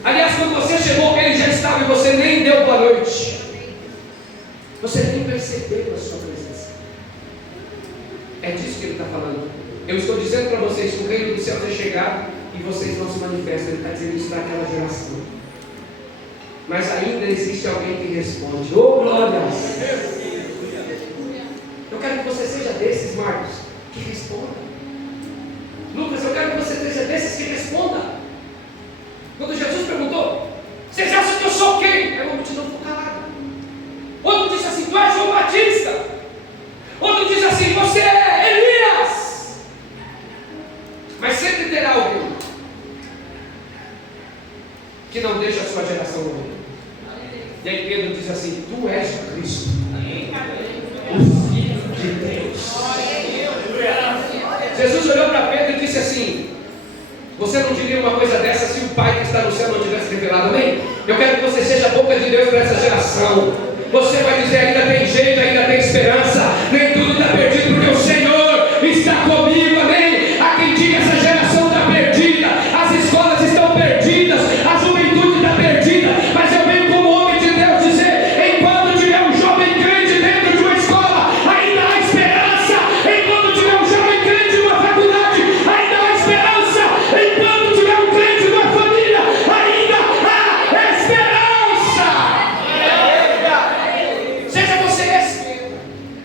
Aliás, quando você chegou, ele já estava e você nem deu boa noite. Você nem percebeu a sua presença. É disso que ele está falando. Eu estou dizendo para vocês que o reino dos céus é chegado e vocês não se manifestam. Ele está dizendo isso para aquela geração. Mas ainda existe alguém que responde. Oh, glórias! Eu quero que você seja desses, Marcos, que responda. Lucas, eu quero que você seja desses que responda. Quando Jesus perguntou: vocês acham que eu sou quem? Aí a multidão ficou calada. Outro disse assim: tu és João Batista. Outro disse assim: você é Elias. Mas sempre terá alguém que não deixa a sua geração morrer. E aí Pedro diz assim: tu és o Cristo, o Filho de Deus. Jesus olhou para Pedro e disse assim: você não diria uma coisa dessa se o Pai que está no céu não tivesse revelado? Amém? Eu quero que você seja a boca de Deus para essa geração. Você vai dizer: ainda tem jeito, ainda tem esperança, nem tudo está perdido, porque o Senhor está comigo. Amém? Há quem diga: essa geração está perdida, as escolas estão perdidas, a juventude está perdida. Mas eu venho como homem de Deus dizer: enquanto tiver um jovem crente dentro de uma escola, ainda há esperança. Enquanto tiver um jovem crente em uma faculdade, ainda há esperança. Enquanto tiver um crente em uma família, ainda há esperança. Seja você esse.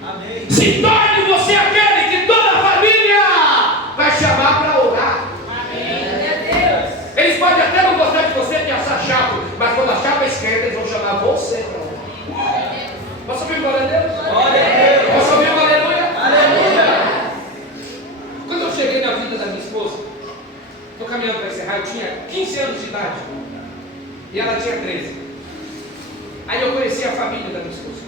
Amém. Se torne você aquele que toda a família vai chamar para orar. Amém. Eles podem até não gostar de você, de achar chato, mas quando a chapa esquenta, eles vão chamar você para orar. Posso ouvir um aleluia? Posso ouvir um aleluia? Aleluia. Quando eu cheguei na vida da minha esposa, estou caminhando para encerrar, eu tinha 15 anos de idade e ela tinha 13. Aí eu conheci a família da minha esposa.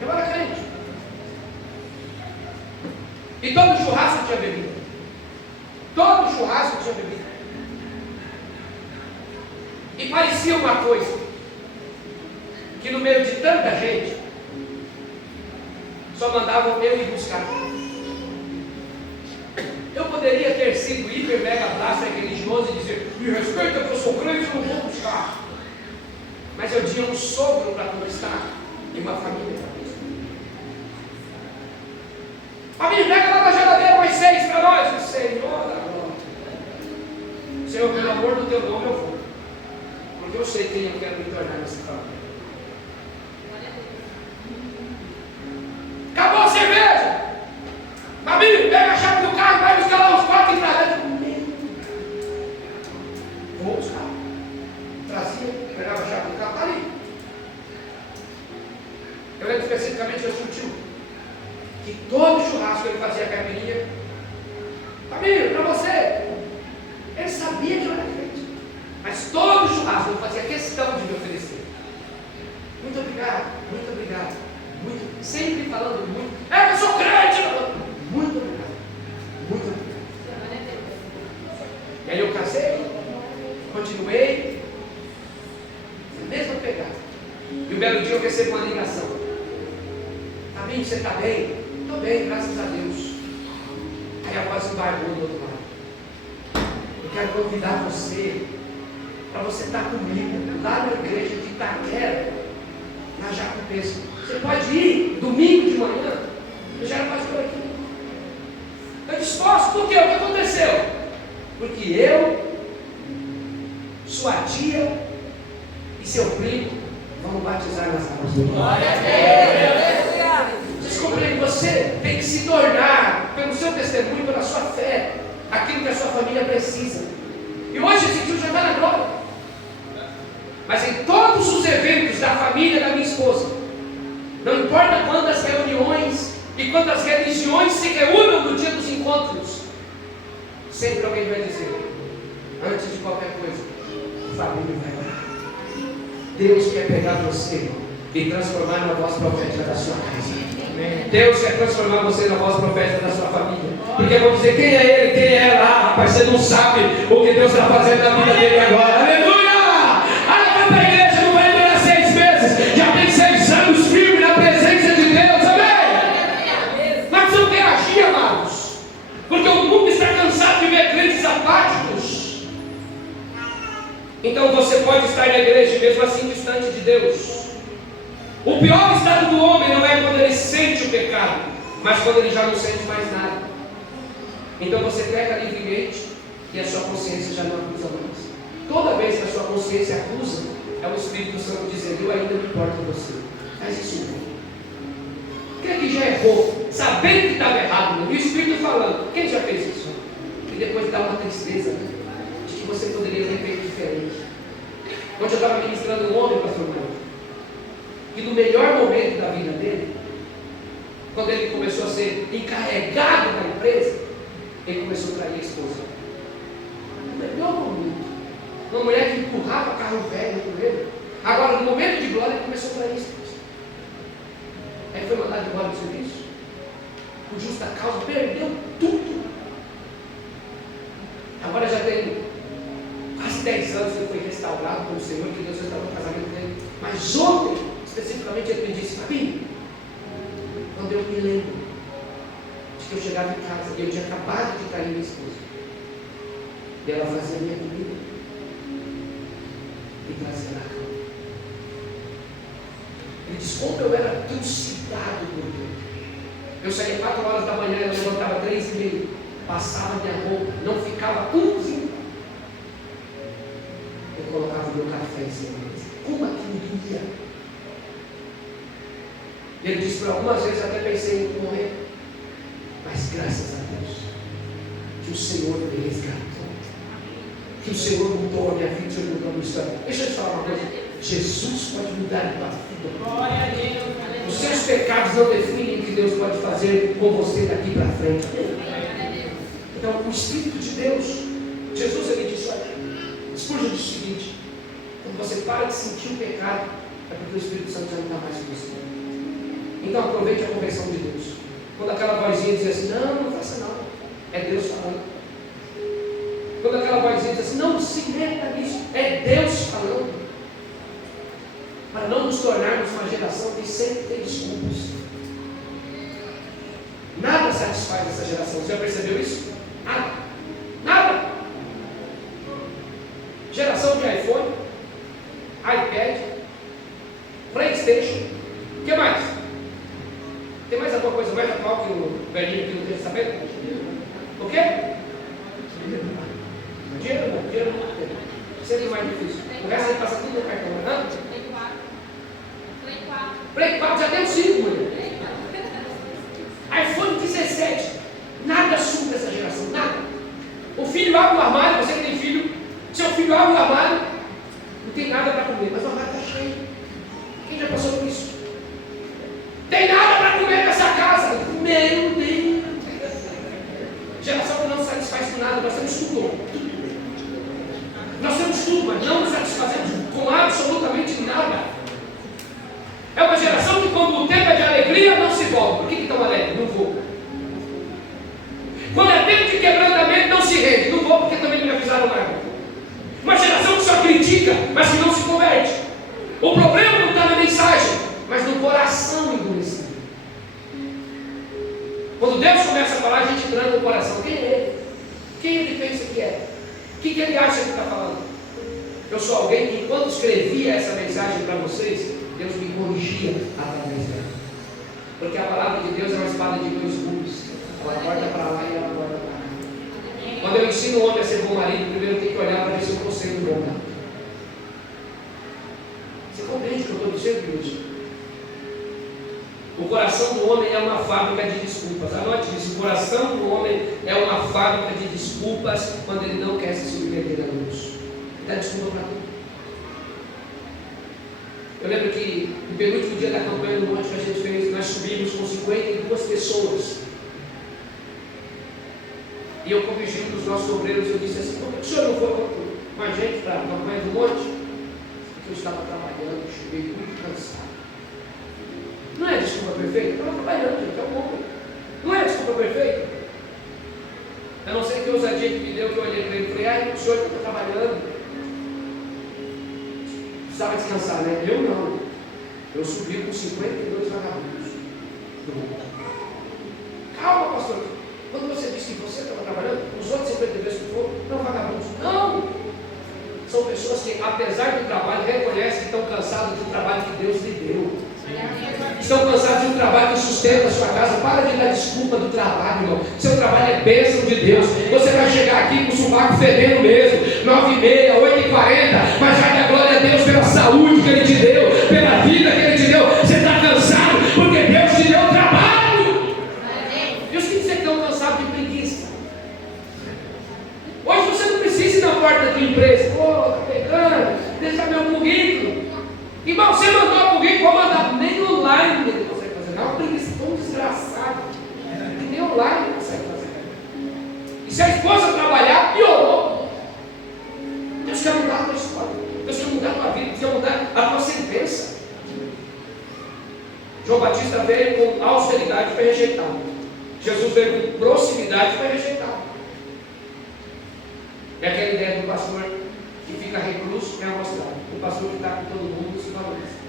Eu era crente. E todo churrasco tinha bebida. Todo churrasco tinha bebida. E parecia uma coisa que no meio de tanta gente só mandavam eu ir buscar. Eu poderia ter sido hiper mega blaster religioso e dizer: me respeita que eu sou crente e não vou buscar. Mas eu tinha um sogro para conquistar e uma família para conquistar. Família, pega lá na geladeira mais 6 para nós. Senhor da glória. Senhor, pelo amor do teu nome eu vou. Porque eu sei quem eu quero me tornar nessa família. Acabou a cerveja. Família, pega a chave do carro e vai buscar lá os 4 entradas. Vou buscar. Trazia, pegava a chave do carro, está ali. Eu lembro especificamente, eu tinha um tio que todo churrasco ele fazia caipirinha. Família, para você. Ele sabia que eu era crente, mas todo churrasco eu fazia questão de me oferecer. Muito obrigado, muito obrigado. Muito, sempre falando muito. Eu sou crente! Muito obrigado, muito obrigado. E aí eu casei, continuei, a mesma pegada. E um belo dia eu recebo uma ligação. Fabinho, você está bem? Estou bem, graças a Deus. Aí a voz embargou do outro lado. Eu quero convidar você para você estar comigo lá na igreja de Itaquera, na Jacupesca. Você pode ir domingo de manhã. Eu já era pastor aqui. Eu disse: posso, por quê? O que aconteceu? Porque eu, sua tia seu primo, vamos batizar nas águas do Glória a Deus. Descobrir que você tem que se tornar, pelo seu testemunho, pela sua fé, aquilo que a sua família precisa. E hoje esse tio já está na glória. Mas em todos os eventos da família da minha esposa, não importa quantas reuniões e quantas religiões se reúnam no dia dos encontros, sempre alguém vai dizer, antes de qualquer coisa, família vai orar. Deus quer pegar você e transformar na voz profética da sua casa. Deus quer transformar você na voz profética da sua família. Porque vão dizer, quem é ele, quem é ela? Rapaz, você não sabe o que Deus está fazendo na vida dele agora. Aleluia! Vai para a igreja, não vai durar 6 meses. Já tem 6 anos firme na presença de Deus, amém? Nós precisamos reagir, amados. Porque o mundo está cansado de ver crentes apáticos. Então você pode estar na igreja mesmo assim distante de Deus. O pior estado do homem não é quando ele sente o pecado, mas quando ele já não sente mais nada. Então você peca livremente e a sua consciência já não acusa mais. Toda vez que a sua consciência acusa, é o Espírito Santo dizendo, eu ainda me importo com você. Faz isso não. Quem é que já errou, sabendo que estava errado, e o Espírito falando, quem já fez isso? E depois dá uma tristeza, né? De que você poderia ter feito diferente. Ontem eu estava ministrando um homem, pastor Marcos, e no melhor momento da vida dele, quando ele começou a ser encarregado da empresa, ele começou a trair a esposa. No melhor momento, uma mulher que empurrava carro velho com ele, agora no momento de glória ele começou a trair a esposa. Aí foi mandado embora do serviço, por justa causa, perdeu tudo. Agora já tem quase 10 anos que ele foi restaurado pelo Senhor, que Deus restaurou o casamento dele. Mas ontem, especificamente, ele me disse, Fabinho, quando eu me lembro de que eu chegava em casa e eu tinha acabado de trair minha esposa, e ela fazia minha comida e trazia na cama. Ele disse, como eu era trucidado por Deus. Eu saía 4 horas da manhã, ela levantava 3h30, passava minha roupa, não ficava umzinho. Eu colocava o meu café em cima da mesa. Como aquilo doía. Ele disse, por algumas vezes até pensei em morrer, mas graças a Deus que o Senhor me resgatou, que o Senhor mudou a minha vida, o Senhor mudou a minha história. Deixa eu te falar uma coisa, Jesus pode mudar a tua vida. Glória a Deus. Os seus pecados não definem o que Deus pode fazer com você daqui para frente. Então o Espírito de Deus, Jesus ele disse, olha, Spurgeon disse o seguinte, quando você para de sentir o pecado, é porque o Espírito Santo já não está mais com você. Então aproveite a conversão de Deus. Quando aquela vozinha diz assim, não, não faça não, é Deus falando. Quando aquela vozinha diz assim, não se meta nisso, é Deus falando. Para não nos tornarmos uma geração que sempre tem desculpas. Nada satisfaz essa geração. Você já percebeu isso? Nada. Nada. Geração de iPhone, iPad, PlayStation. O que mais? Tem mais alguma coisa mais atual que o velhinho aqui não deixa saber? O quê? Dinheiro não tem. Isso é mais difícil. O resto ele passa tudo no cartão, não é? Play 4 já tem 5, mulher. iPhone 17. Nada assume dessa geração, nada. O filho abre o armário, você que tem filho, seu filho abre o armário, não tem nada para comer, mas o armário está cheio. Quem já passou por isso? Tem nada para comer nessa casa. Meu Deus. Geração que não se satisfaz com nada, nós temos tudo. Nós temos tudo, mas não nos satisfazemos com absolutamente nada. É uma geração que quando o tempo é de alegria não se volta. Por que estão alegres? Não vou. Quando é tempo de quebrantamento não se rende. Não vou porque também não me avisaram nada. Uma geração que só critica, mas que não se converte. O problema não está na mensagem, mas no coração endurecido. Quando Deus começa a falar, a gente tranca o coração. Quem é ele? Quem ele pensa que é? O que ele acha que está falando? Eu sou alguém que, enquanto escrevia essa mensagem para vocês, Deus me corrigia através dela. Porque a palavra de Deus é uma espada de 2 gumes. Ela corta para lá e ela corta para cá. Quando eu ensino o homem a ser bom marido, primeiro eu tenho que olhar para ver se eu estou sendo bom marido. estou dizendo isso. O coração do homem é uma fábrica de desculpas. Anote isso, o coração do homem é uma fábrica de desculpas quando ele não quer se submeter a Deus. Ele dá desculpa para tudo. Eu lembro que no penúltimo dia da campanha do monte que a gente fez, nós subimos com 52 pessoas. E eu corrigi um dos nossos obreiros, eu disse assim: por que o senhor não foi com a gente para a campanha do monte? Porque eu estava trabalhando, cheguei muito cansado. Não é desculpa perfeita? Eu estava trabalhando, gente, é um homem. Não é desculpa perfeita? Eu não sei que ousadia que me deu, que eu olhei para ele e falei: ai, o senhor está trabalhando. Precisava descansar, né? Eu não. Eu subi com 52 vagabundos. Calma, pastor. Quando você disse que você estava trabalhando, os outros 52 que foram, não vagabundos. Não! São pessoas que, apesar do trabalho, reconhecem que estão cansados do trabalho que Deus lhe deu. Estão cansados de um trabalho que sustenta a sua casa. Para de dar desculpa do trabalho, irmão. Seu trabalho é bênção de Deus. Você vai chegar aqui com o sovaco fedendo mesmo, 9h30, 8h40, mas vai dar glória a Deus pela saúde que Ele te deu, pela vida que Ele te deu. Você está cansado porque Deus te deu trabalho. E os que dizem que estão cansados de preguiça? Hoje você não precisa ir na porta da tua empresa. Está pegando, deixa meu currículo. Irmão, você mandou o currículo, vou mandar. Nem online ele consegue fazer. Não, preguiça tão desgraçado. E nem online ele consegue fazer. E se a esposa trabalhar, piorou. Deus quer mudar a tua história. Deus quer mudar a tua vida. Deus quer mudar a tua sentença. João Batista veio com austeridade e foi rejeitado. Jesus veio com proximidade e foi rejeitado. É aquela ideia do pastor que fica recluso, quer mostrar. O pastor que está com todo mundo se valoriza.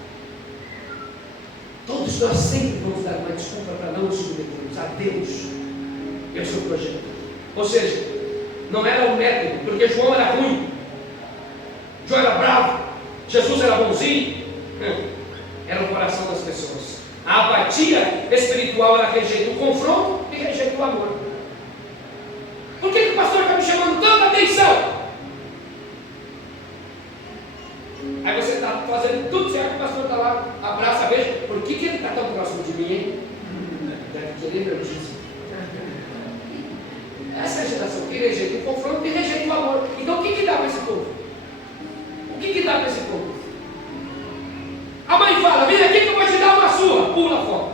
Todos nós sempre vamos dar uma desculpa para não nos submetermos a Deus e ao seu projeto. Ou seja, não era o método, porque João era ruim, João era bravo, Jesus era bonzinho. Era o coração das pessoas. A apatia espiritual, ela rejeita o confronto e rejeita o amor. Por que o pastor está me chamando tanta atenção? Aí você está fazendo tudo certo, o pastor está lá, abraça, beija. Por que ele está tão próximo de mim, hein? Deve querer meu dízimo. Essa é a geração que rejeita o confronto e rejeita o amor. Então o que dá para esse povo? O que dá para esse povo? A mãe fala: vem aqui que eu vou te dar uma sua. Pula fora.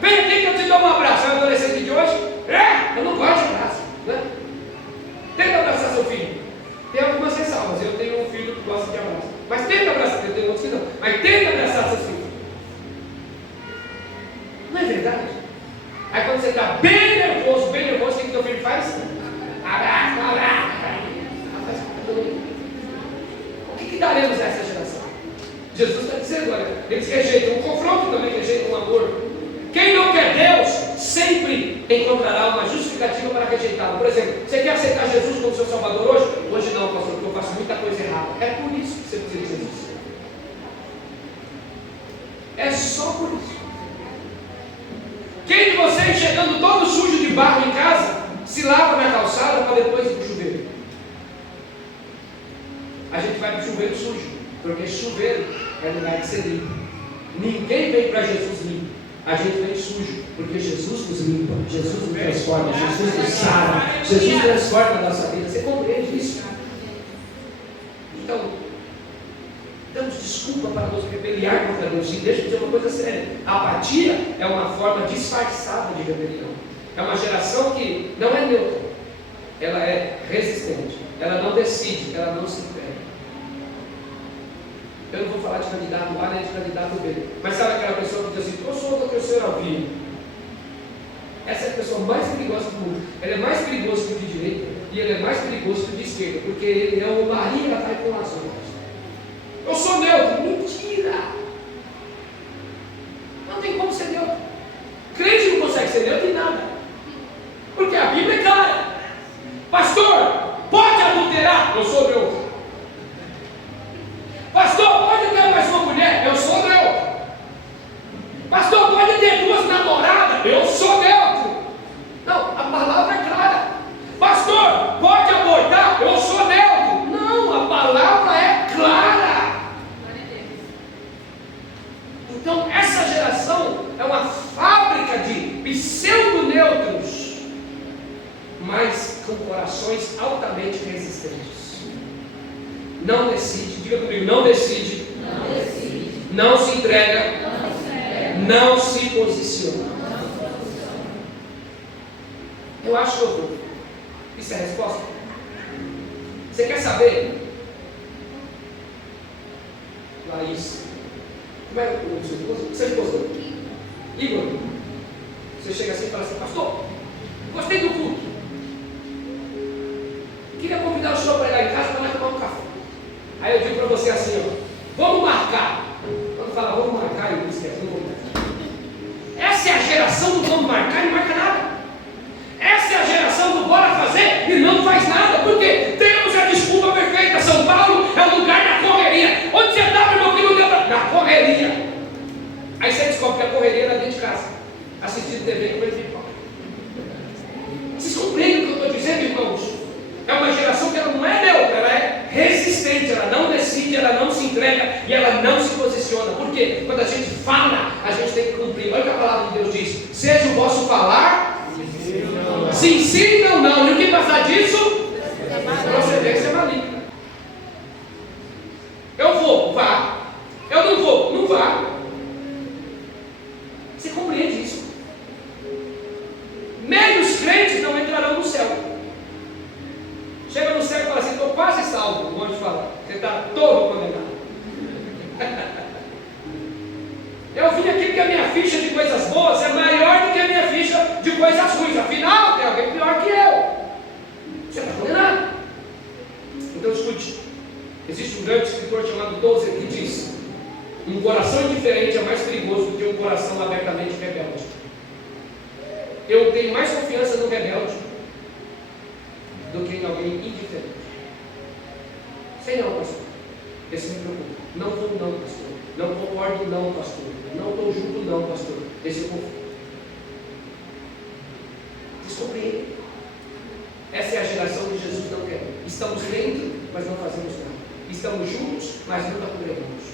Vem aqui que eu te dou um abraço. É o adolescente de hoje? Eu não gosto de abraço, né? Tenta abraçar seu filho. Tem algumas ressalvas. Eu tenho um filho que gosta de abraço. Mas tenta abraçar, eu tenho outros que não. Mas tenta abraçar seus filhos. Não é verdade? Aí quando você está bem nervoso, o que teu filho faz? Abraço, abraço. O que daremos a essa geração? Jesus está dizendo: olha, eles rejeitam o confronto, também rejeitam o amor. Quem não quer Deus sempre encontrará uma justificativa para rejeitá-lo. Por exemplo, você quer aceitar Jesus como seu Salvador hoje? Hoje não, pastor, porque eu faço muita coisa errada. É por isso que você precisa de Jesus. É só por isso. Quem de vocês, chegando todo sujo de barro em casa, se lava na calçada para depois ir para o chuveiro? A gente vai para o chuveiro sujo, porque chuveiro é lugar de ser limpo. Ninguém vem para Jesus limpo. A gente vem sujo, porque Jesus nos limpa, Jesus nos transforma, Jesus nos sara, Jesus transforma a nossa vida. Você compreende isso? Então, damos desculpa para nos rebeliar contra Deus. E deixa eu dizer uma coisa séria: a apatia é uma forma disfarçada de rebelião. É uma geração que não é neutra, ela é resistente, ela não decide, ela não se impede. Eu não vou falar de candidato A nem de candidato B, mas sabe aquela pessoa que diz assim: eu sou da terceira via? Essa é a pessoa mais perigosa do mundo. Ele é mais perigoso que o de direita e ele é mais perigoso que o de esquerda, porque ele é o Maria da tripulação. Eu sou neutro. Mentira! Não tem como ser neutro. Crente não consegue ser neutro em nada, porque a Bíblia é clara. Pastor, pode adulterar? Eu sou neutro. Pastor, pode ter mais uma mulher? Eu sou neutro. Pastor, pode ter duas namoradas? Eu sou neutro. Não, a palavra é clara. Pastor, pode abortar? Eu sou neutro. Não, a palavra é clara. extremamente resistentes. Não decide, diga comigo, não decide, não se entrega, não se posiciona. Eu acho que eu vou. Isso é a resposta? Você quer saber? Laís, como é o seu esposo? Seu esposo? Igor, você chega assim e fala assim: pastor, gostei do culto. Queria convidar o senhor para ir lá em casa para nós tomar um café. Aí eu digo para você assim: ó, vamos marcar. Quando fala vamos marcar, eu esqueço, não vou marcar. Essa é a geração do vamos marcar e não marca nada. Essa é a geração do bora fazer e não faz nada. Porque temos a desculpa perfeita. São Paulo é o lugar da correria. Onde você estava, meu filho? Não deu pra... Na correria. Aí você descobre que a correria era dentro de casa, assistindo TV com ele. Vocês compreendem o que eu estou dizendo, irmãos? É uma geração que ela não é neutra, ela é resistente, ela não decide, ela não se entrega e ela não se posiciona. Por quê? Quando a gente fala, a gente tem que cumprir. Olha o que a palavra de Deus diz: seja o vosso falar sim, sim, não, não. E o que passar disso? Procedência maligna. Eu vou, vá. Eu não vou, não vá. Você compreende isso? Meios crentes não entrarão no céu. Chega no céu e fala assim: estou quase salvo. O anjo fala: você está todo condenado. Eu vim aqui porque a minha ficha de coisas boas é maior do que a minha ficha de coisas ruins. Afinal, tem alguém pior que eu. Você está condenado. Então escute. Existe um grande escritor chamado Tozer que diz: um coração indiferente é mais perigoso do que um coração abertamente rebelde. Eu tenho mais confiança no rebelde do que em alguém indiferente. Sei não, pastor. Esse me preocupa. Não vou não, pastor. Não concordo não, pastor. Não estou junto não, pastor. Esse eu confio. Vocês compreendem? Essa é a geração que Jesus não quer. Estamos dentro, mas não fazemos nada. Estamos juntos, mas nunca congregamos.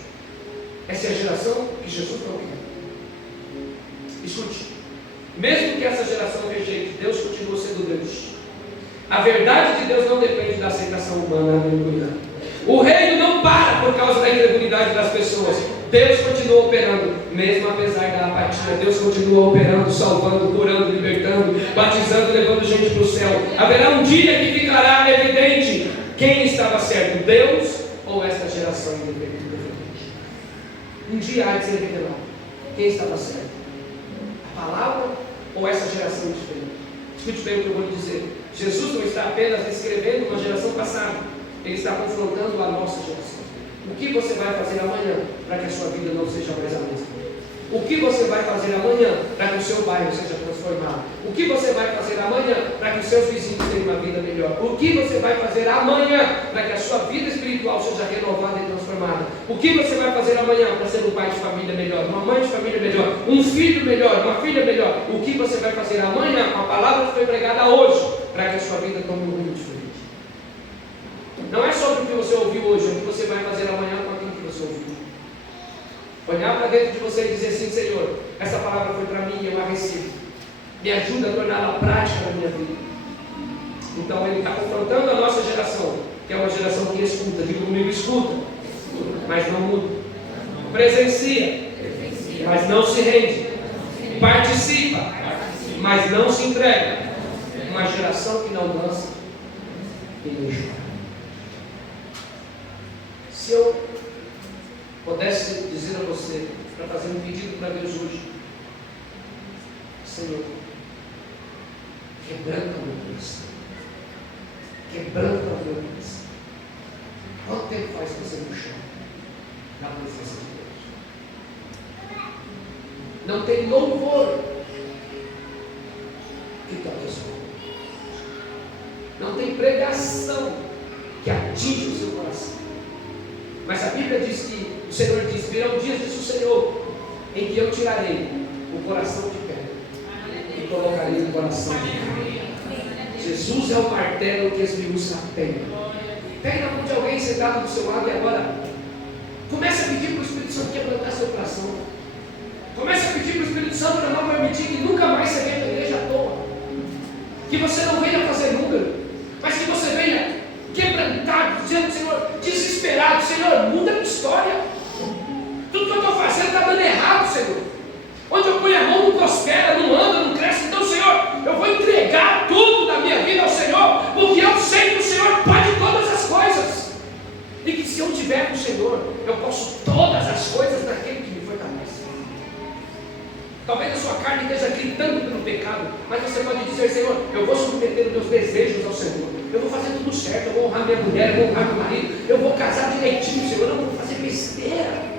Essa é a geração que Jesus não quer. Escute. Mesmo que essa geração rejeite, Deus continua sendo Deus. A verdade de Deus não depende da aceitação humana. Aleluia. O reino não para por causa da incredulidade das pessoas. Deus continua operando, mesmo apesar da apatia. Deus continua operando, salvando, curando, libertando, batizando, levando gente para o céu. Haverá um dia que ficará evidente quem estava certo, Deus ou esta geração independente. Um dia há de ser revelado quem estava certo, a palavra ou essa geração diferente. Escute bem o que eu vou lhe dizer. Jesus não está apenas descrevendo uma geração passada, Ele está confrontando a nossa geração. O que você vai fazer amanhã para que a sua vida não seja mais a mesma? O que você vai fazer amanhã para que o seu bairro seja transformado? O que você vai fazer amanhã para que os seus vizinhos tenham uma vida melhor? O que você vai fazer amanhã para que a sua vida espiritual seja renovada e transformada? O que você vai fazer amanhã para ser um pai de família melhor, uma mãe de família melhor, um filho melhor, uma filha melhor? O que você vai fazer amanhã com a palavra que foi pregada hoje para que a sua vida tome um rumo diferente? Não é sobre o que você ouviu hoje, é o que você vai fazer amanhã com aquilo que você ouviu. Olhar para dentro de você e dizer assim: Senhor, essa palavra foi para mim, eu a recebo. Me ajuda a torná-la prática na minha vida. Então Ele está confrontando a nossa geração, que é uma geração que escuta. Diga comigo: escuta, mas não muda. Presencia, mas não se rende. Participa, mas não se entrega. Uma geração que não dança e não chora. Se eu pudesse dizer a você, para fazer um pedido para Deus hoje: Senhor, quebranta a minha coração, quebranta a minha coração. Quanto tempo faz que você não chora na presença de Deus? Não tem louvor que toque a sua vida. Não tem pregação que atinja o seu coração. Mas a Bíblia diz que o Senhor diz: virão dias, diz o Senhor, em que eu tirarei o coração de pedra e colocarei o coração de carne. Jesus é o martelo que esmiuça a pedra. Pegue na mão de alguém sentado do seu lado e agora comece a pedir para o Espírito Santo quebrantar seu coração. Comece a pedir para o Espírito Santo para não permitir que nunca mais você venha à igreja à toa. Que você não venha fazer número, mas que você venha estiver com o Senhor, eu posso todas as coisas naquele que me fortalece. Talvez a sua carne esteja gritando pelo pecado, mas você pode dizer: Senhor, eu vou submeter os meus desejos ao Senhor, eu vou fazer tudo certo, eu vou honrar minha mulher, eu vou honrar meu marido, eu vou casar direitinho, Senhor, eu não vou fazer besteira.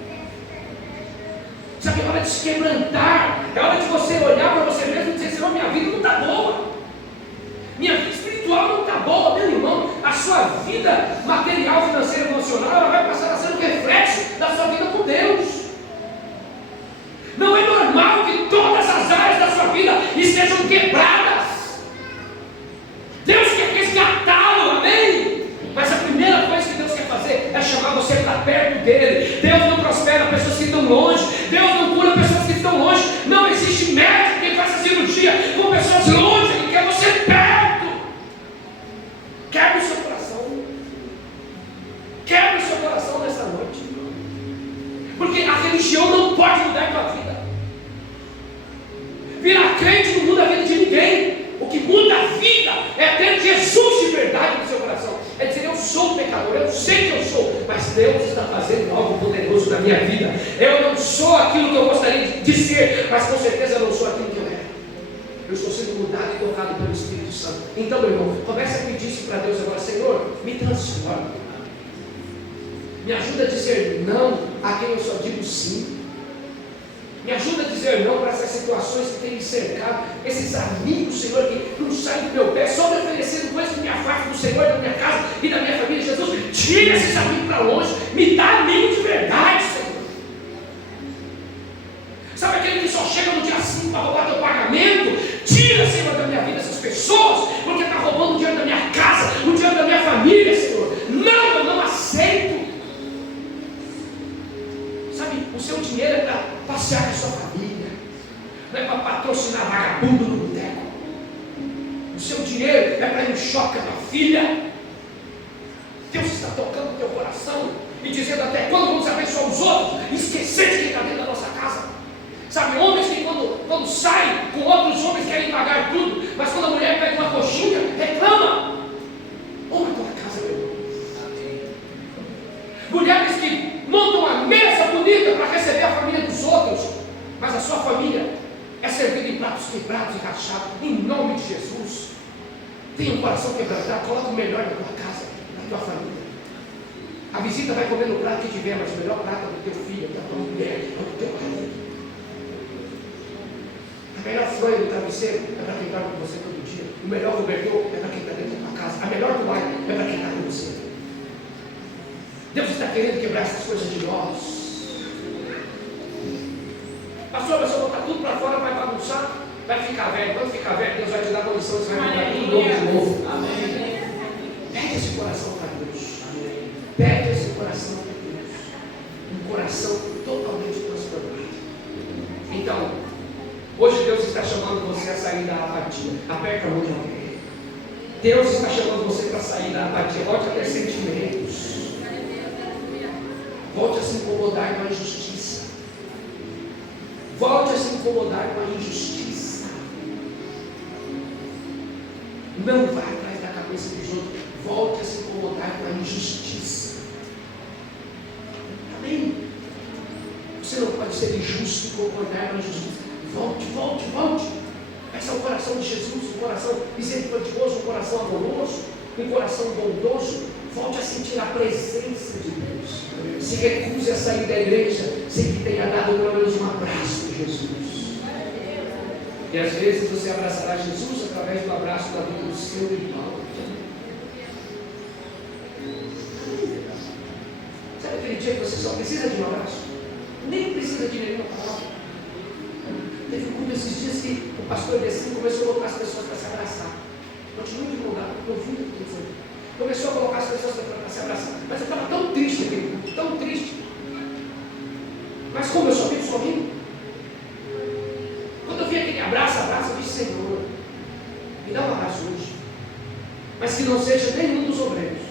Sabe, é hora de se quebrantar, é hora de você olhar para você mesmo e dizer: Senhor, minha vida não está boa, minha vida espiritual não está boa. Meu irmão, a sua vida material, financeira, emocional, ela vai passar a ser um reflexo da sua vida com Deus. Não é normal que todas as áreas da sua vida estejam quebradas. Deus quer resgatá-lo, amém? Mas a primeira coisa que Deus quer fazer é chamar você para perto dele. Deus não prospera pessoas que estão longe, Deus não cura pessoas que estão longe. Não existe médico que faça cirurgia com pessoas longe, Ele quer você perto. Quebra o seu coração, quebra o seu coração nesta noite, porque a religião não pode mudar a tua vida. Virar crente não muda a vida de ninguém. O que muda a vida é ter Jesus de verdade no seu coração. É dizer: eu sou pecador, eu sei que eu sou, mas Deus está fazendo algo poderoso na minha vida. Eu não sou aquilo que eu gostaria de ser, mas com certeza eu não sou aquilo que eu era. Eu estou sendo mudado e tocado pelo Espírito Santo. Então, meu irmão, comece a pedir isso para Deus agora: Senhor, me transforma. Me ajuda a dizer não a quem eu só digo sim. Me ajuda a dizer não para essas situações que têm me cercado, esses amigos, Senhor, que não saem do meu pé, só me oferecendo coisas que me afastam do Senhor, da minha casa e da minha família. Jesus, tira esses amigos para longe, me dá amigo de verdade, Senhor. Sabe aquele que só chega no dia 5 para roubar teu pagamento? Tira, Senhor, da minha vida essas pessoas, porque está roubando o dinheiro da minha casa, o dinheiro da minha família, Senhor. Não, eu não aceito. Sabe, o seu dinheiro é para passear com a sua família, não é para patrocinar vagabundo no boteco. O seu dinheiro é para ir no shopping com a tua filha. Deus está tocando no teu coração e dizendo: até quando vamos abençoar os outros e esquecer de quem está dentro da nossa casa? Sabe, homens que quando saem com outros homens querem pagar tudo, mas quando a mulher pega uma coxinha, reclama. Honra a tua casa, meu irmão. Mulheres que montam uma mesa bonita para receber a família dos outros, mas a sua família é servida em pratos quebrados e rachados. Em nome de Jesus, tenha um coração quebrantado, coloca o melhor na tua casa, na tua família. A visita vai comer no prato que tiver, mas o melhor prato é do teu filho, da tua mulher, é do teu marido. A melhor fronha do travesseiro é para quem está com você todo dia. O melhor cobertor é para quem está dentro da tua casa. A melhor toalha é para quem está com você. Deus está querendo quebrar essas coisas de nós. Pastor, mas se eu botar tudo para fora, vai bagunçar, vai ficar velho. Quando ficar velho, Deus vai te dar condição, você vai mudar tudo novo de novo. Amém. Pede esse coração para Deus. Pede esse coração para Deus. Um coração totalmente transformado. Então, hoje Deus está chamando você a sair da apatia. Aperta a mão de alguém. Deus está chamando você para sair da apatia. Volte a ter sentimentos. Volte a se incomodar com a injustiça. Volte a se incomodar com a injustiça. Não vá atrás da cabeça dos outros. Volte a se incomodar com a injustiça. Amém? Você não pode ser injusto e concordar com a injustiça. Volte, volte, volte. Esse é o coração de Jesus, um coração misericordioso, um coração amoroso, um coração bondoso. Volte a sentir a presença de Deus. Se recuse a sair da igreja sem que tenha dado pelo menos um abraço de Jesus. E às vezes você abraçará Jesus através do abraço da vida do seu irmão. Sabe aquele dia que você só precisa de um abraço? Nem precisa de nenhuma palavra. Teve um culto esses dias que o pastor desceu e começou a colocar as pessoas para se abraçar. Continua de lugar, ouvindo o que ele falou. Começou a colocar as pessoas para se abraçar. Mas eu estava tão triste aquele culto, tão triste. Mas como eu só fico sorrindo, quando eu vi aquele abraço, eu disse: Senhor, me dá um abraço hoje. Mas que não seja nenhum dos obreiros.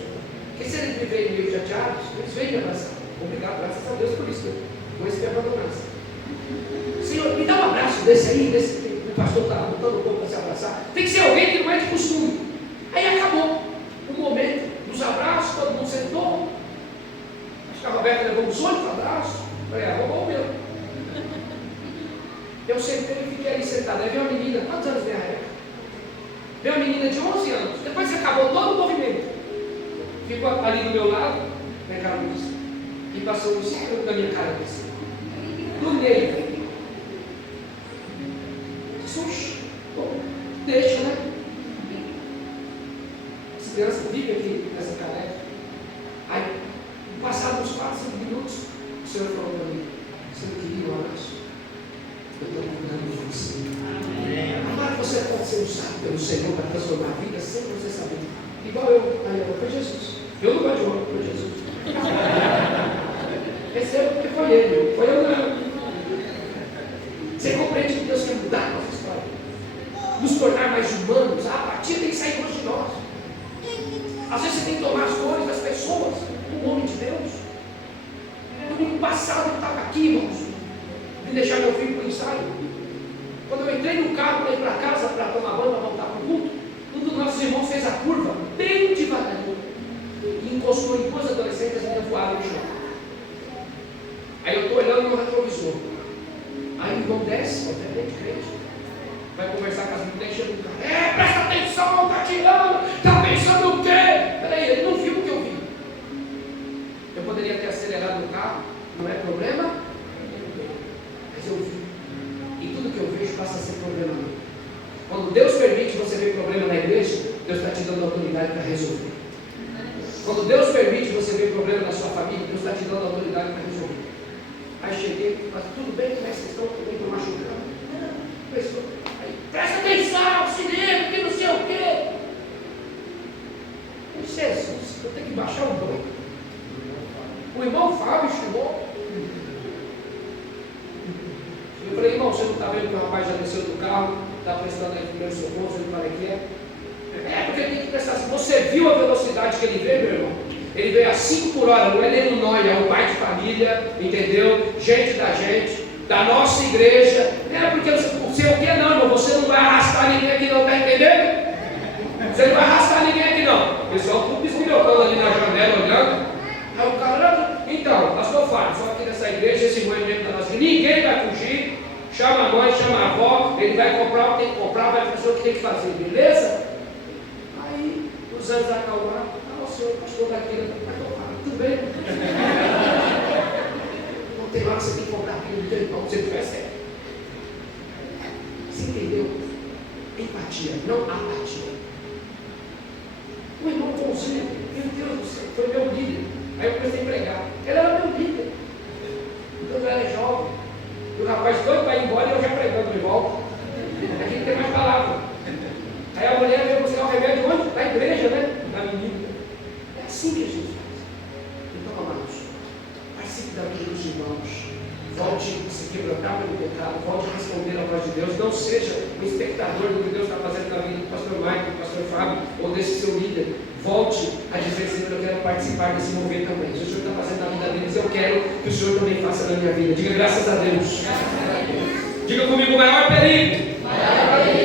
Porque se eles me veem meio chateados, eles vêm me abraçar. Obrigado, graças a Deus por isso. Com esse me abandonasse. Senhor, me dá um abraço desse aí, desse que o pastor está botando o corpo para se abraçar. Tem que ser alguém que não é de costume. Aí acabou o momento dos abraços, todo mundo sentou. levou um 18 abraços. Falei, roubou o meu. Eu sentei e fiquei ali sentado. Aí veio uma menina, quantos anos tem a Rebeca? Veio uma menina de 11 anos. Depois que acabou todo o movimento, ficou ali do meu lado, minha cara disse, e passou uns 5 minutos na minha cara disse, no meio. Sushi, bom, deixa, né? As crianças vivem aqui nessa careca. Aí, passados uns 4, 5 minutos, o Senhor falou para mim, você não queria um abraço? Eu estou cuidando de você. Amado, você pode ser usado pelo Senhor para transformar a vida sem você saber. Igual eu, foi Jesus. Eu não gosto de homem, foi Jesus. Recebo porque foi ele, foi eu não. Você compreende que Deus quer mudar a nossa história, nos tornar mais humanos. A apatia tem que sair hoje de nós. Às vezes você tem que tomar as dores das pessoas, o nome de Deus. Domingo passado eu estava aqui, irmãos, de deixar meu filho para o ensaio. Quando eu entrei no carro para ir para casa para tomar banho, para voltar para o culto, um dos nossos irmãos fez a curva bem devagarinho e encostou em 2 adolescentes, as meninas voaram no chão. Aí eu estou olhando no retrovisor. Aí o irmão desce, obviamente, crente, vai conversar com as meninas, chega no carro. Presta atenção, está tirando, está pensando o quê? Peraí, ele não viu o que eu vi. Eu poderia ter acelerado o carro, não é problema, mas eu vi. E tudo que eu vejo passa a ser problema. Quando Deus permite você ver problema na igreja, Deus está te dando autoridade para resolver. Quando Deus permite você ver problema na sua família, Deus está te dando autoridade para resolver. Aí cheguei, mas tudo bem, como é que vocês estão? Tudo bem, estou machucando. Aí, presta atenção, se liga, que não sei o quê. Jesus, eu tenho que baixar o banco. O irmão Fábio chegou. Eu falei, irmão, você não está vendo que o rapaz já desceu do carro, está prestando aí primeiro socorro, ele fala que é porque tem que prestar assim. Você viu a velocidade que ele veio, meu irmão? Ele veio a 5 por hora, não é nem um nóia, é um pai de família, entendeu? Gente, da nossa igreja. Não é porque sei o que não, irmão, você não vai arrastar ninguém aqui não, está entendendo? Você não vai arrastar ninguém aqui não. O pessoal tudo espirocando ali na janela, olhando. Aí o cara, então, pastor Fábio, só aqui nessa igreja, esse movimento da nossa igreja, ninguém vai fugir. Chama a mãe, chama a avó, ele vai comprar o que tem que comprar, vai fazer o que tem que fazer, beleza? Aí os anos acalmaram, o senhor pastor daqui, tudo bem? Não tem hora que você tem que comprar aquilo do teu irmão, você não faz certo. Você entendeu? Empatia, não apatia. O irmão bonzinho, meu Deus do céu, foi meu líder. Aí eu comecei a pregar. Ele era meu líder. Então eu era jovem. E o rapaz doido para ir embora e eu já pregando de volta. Aqui não tem mais palavra. Aí a mulher veio buscar o remédio onde? Na igreja, né? Na menina. É assim que a gente faz. Então, amados, participe da vida dos irmãos. Volte a se quebrantar pelo pecado. Volte a responder à voz de Deus. Não seja um espectador do que Deus está fazendo na vida do pastor Mike, do pastor Fábio ou desse seu líder. Volte a dizer, Senhor, eu quero participar desse mover também. Se o Senhor está fazendo na vida deles, eu quero que o Senhor também faça na minha vida. Diga graças a Deus. Diga comigo, o maior perigo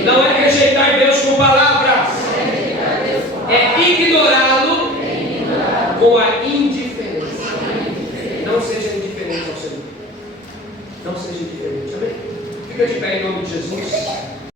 não é rejeitar Deus com palavras, é ignorá-lo com a indiferença. Não seja indiferente ao Senhor. Não seja indiferente. Amém? Fica de pé em nome de Jesus.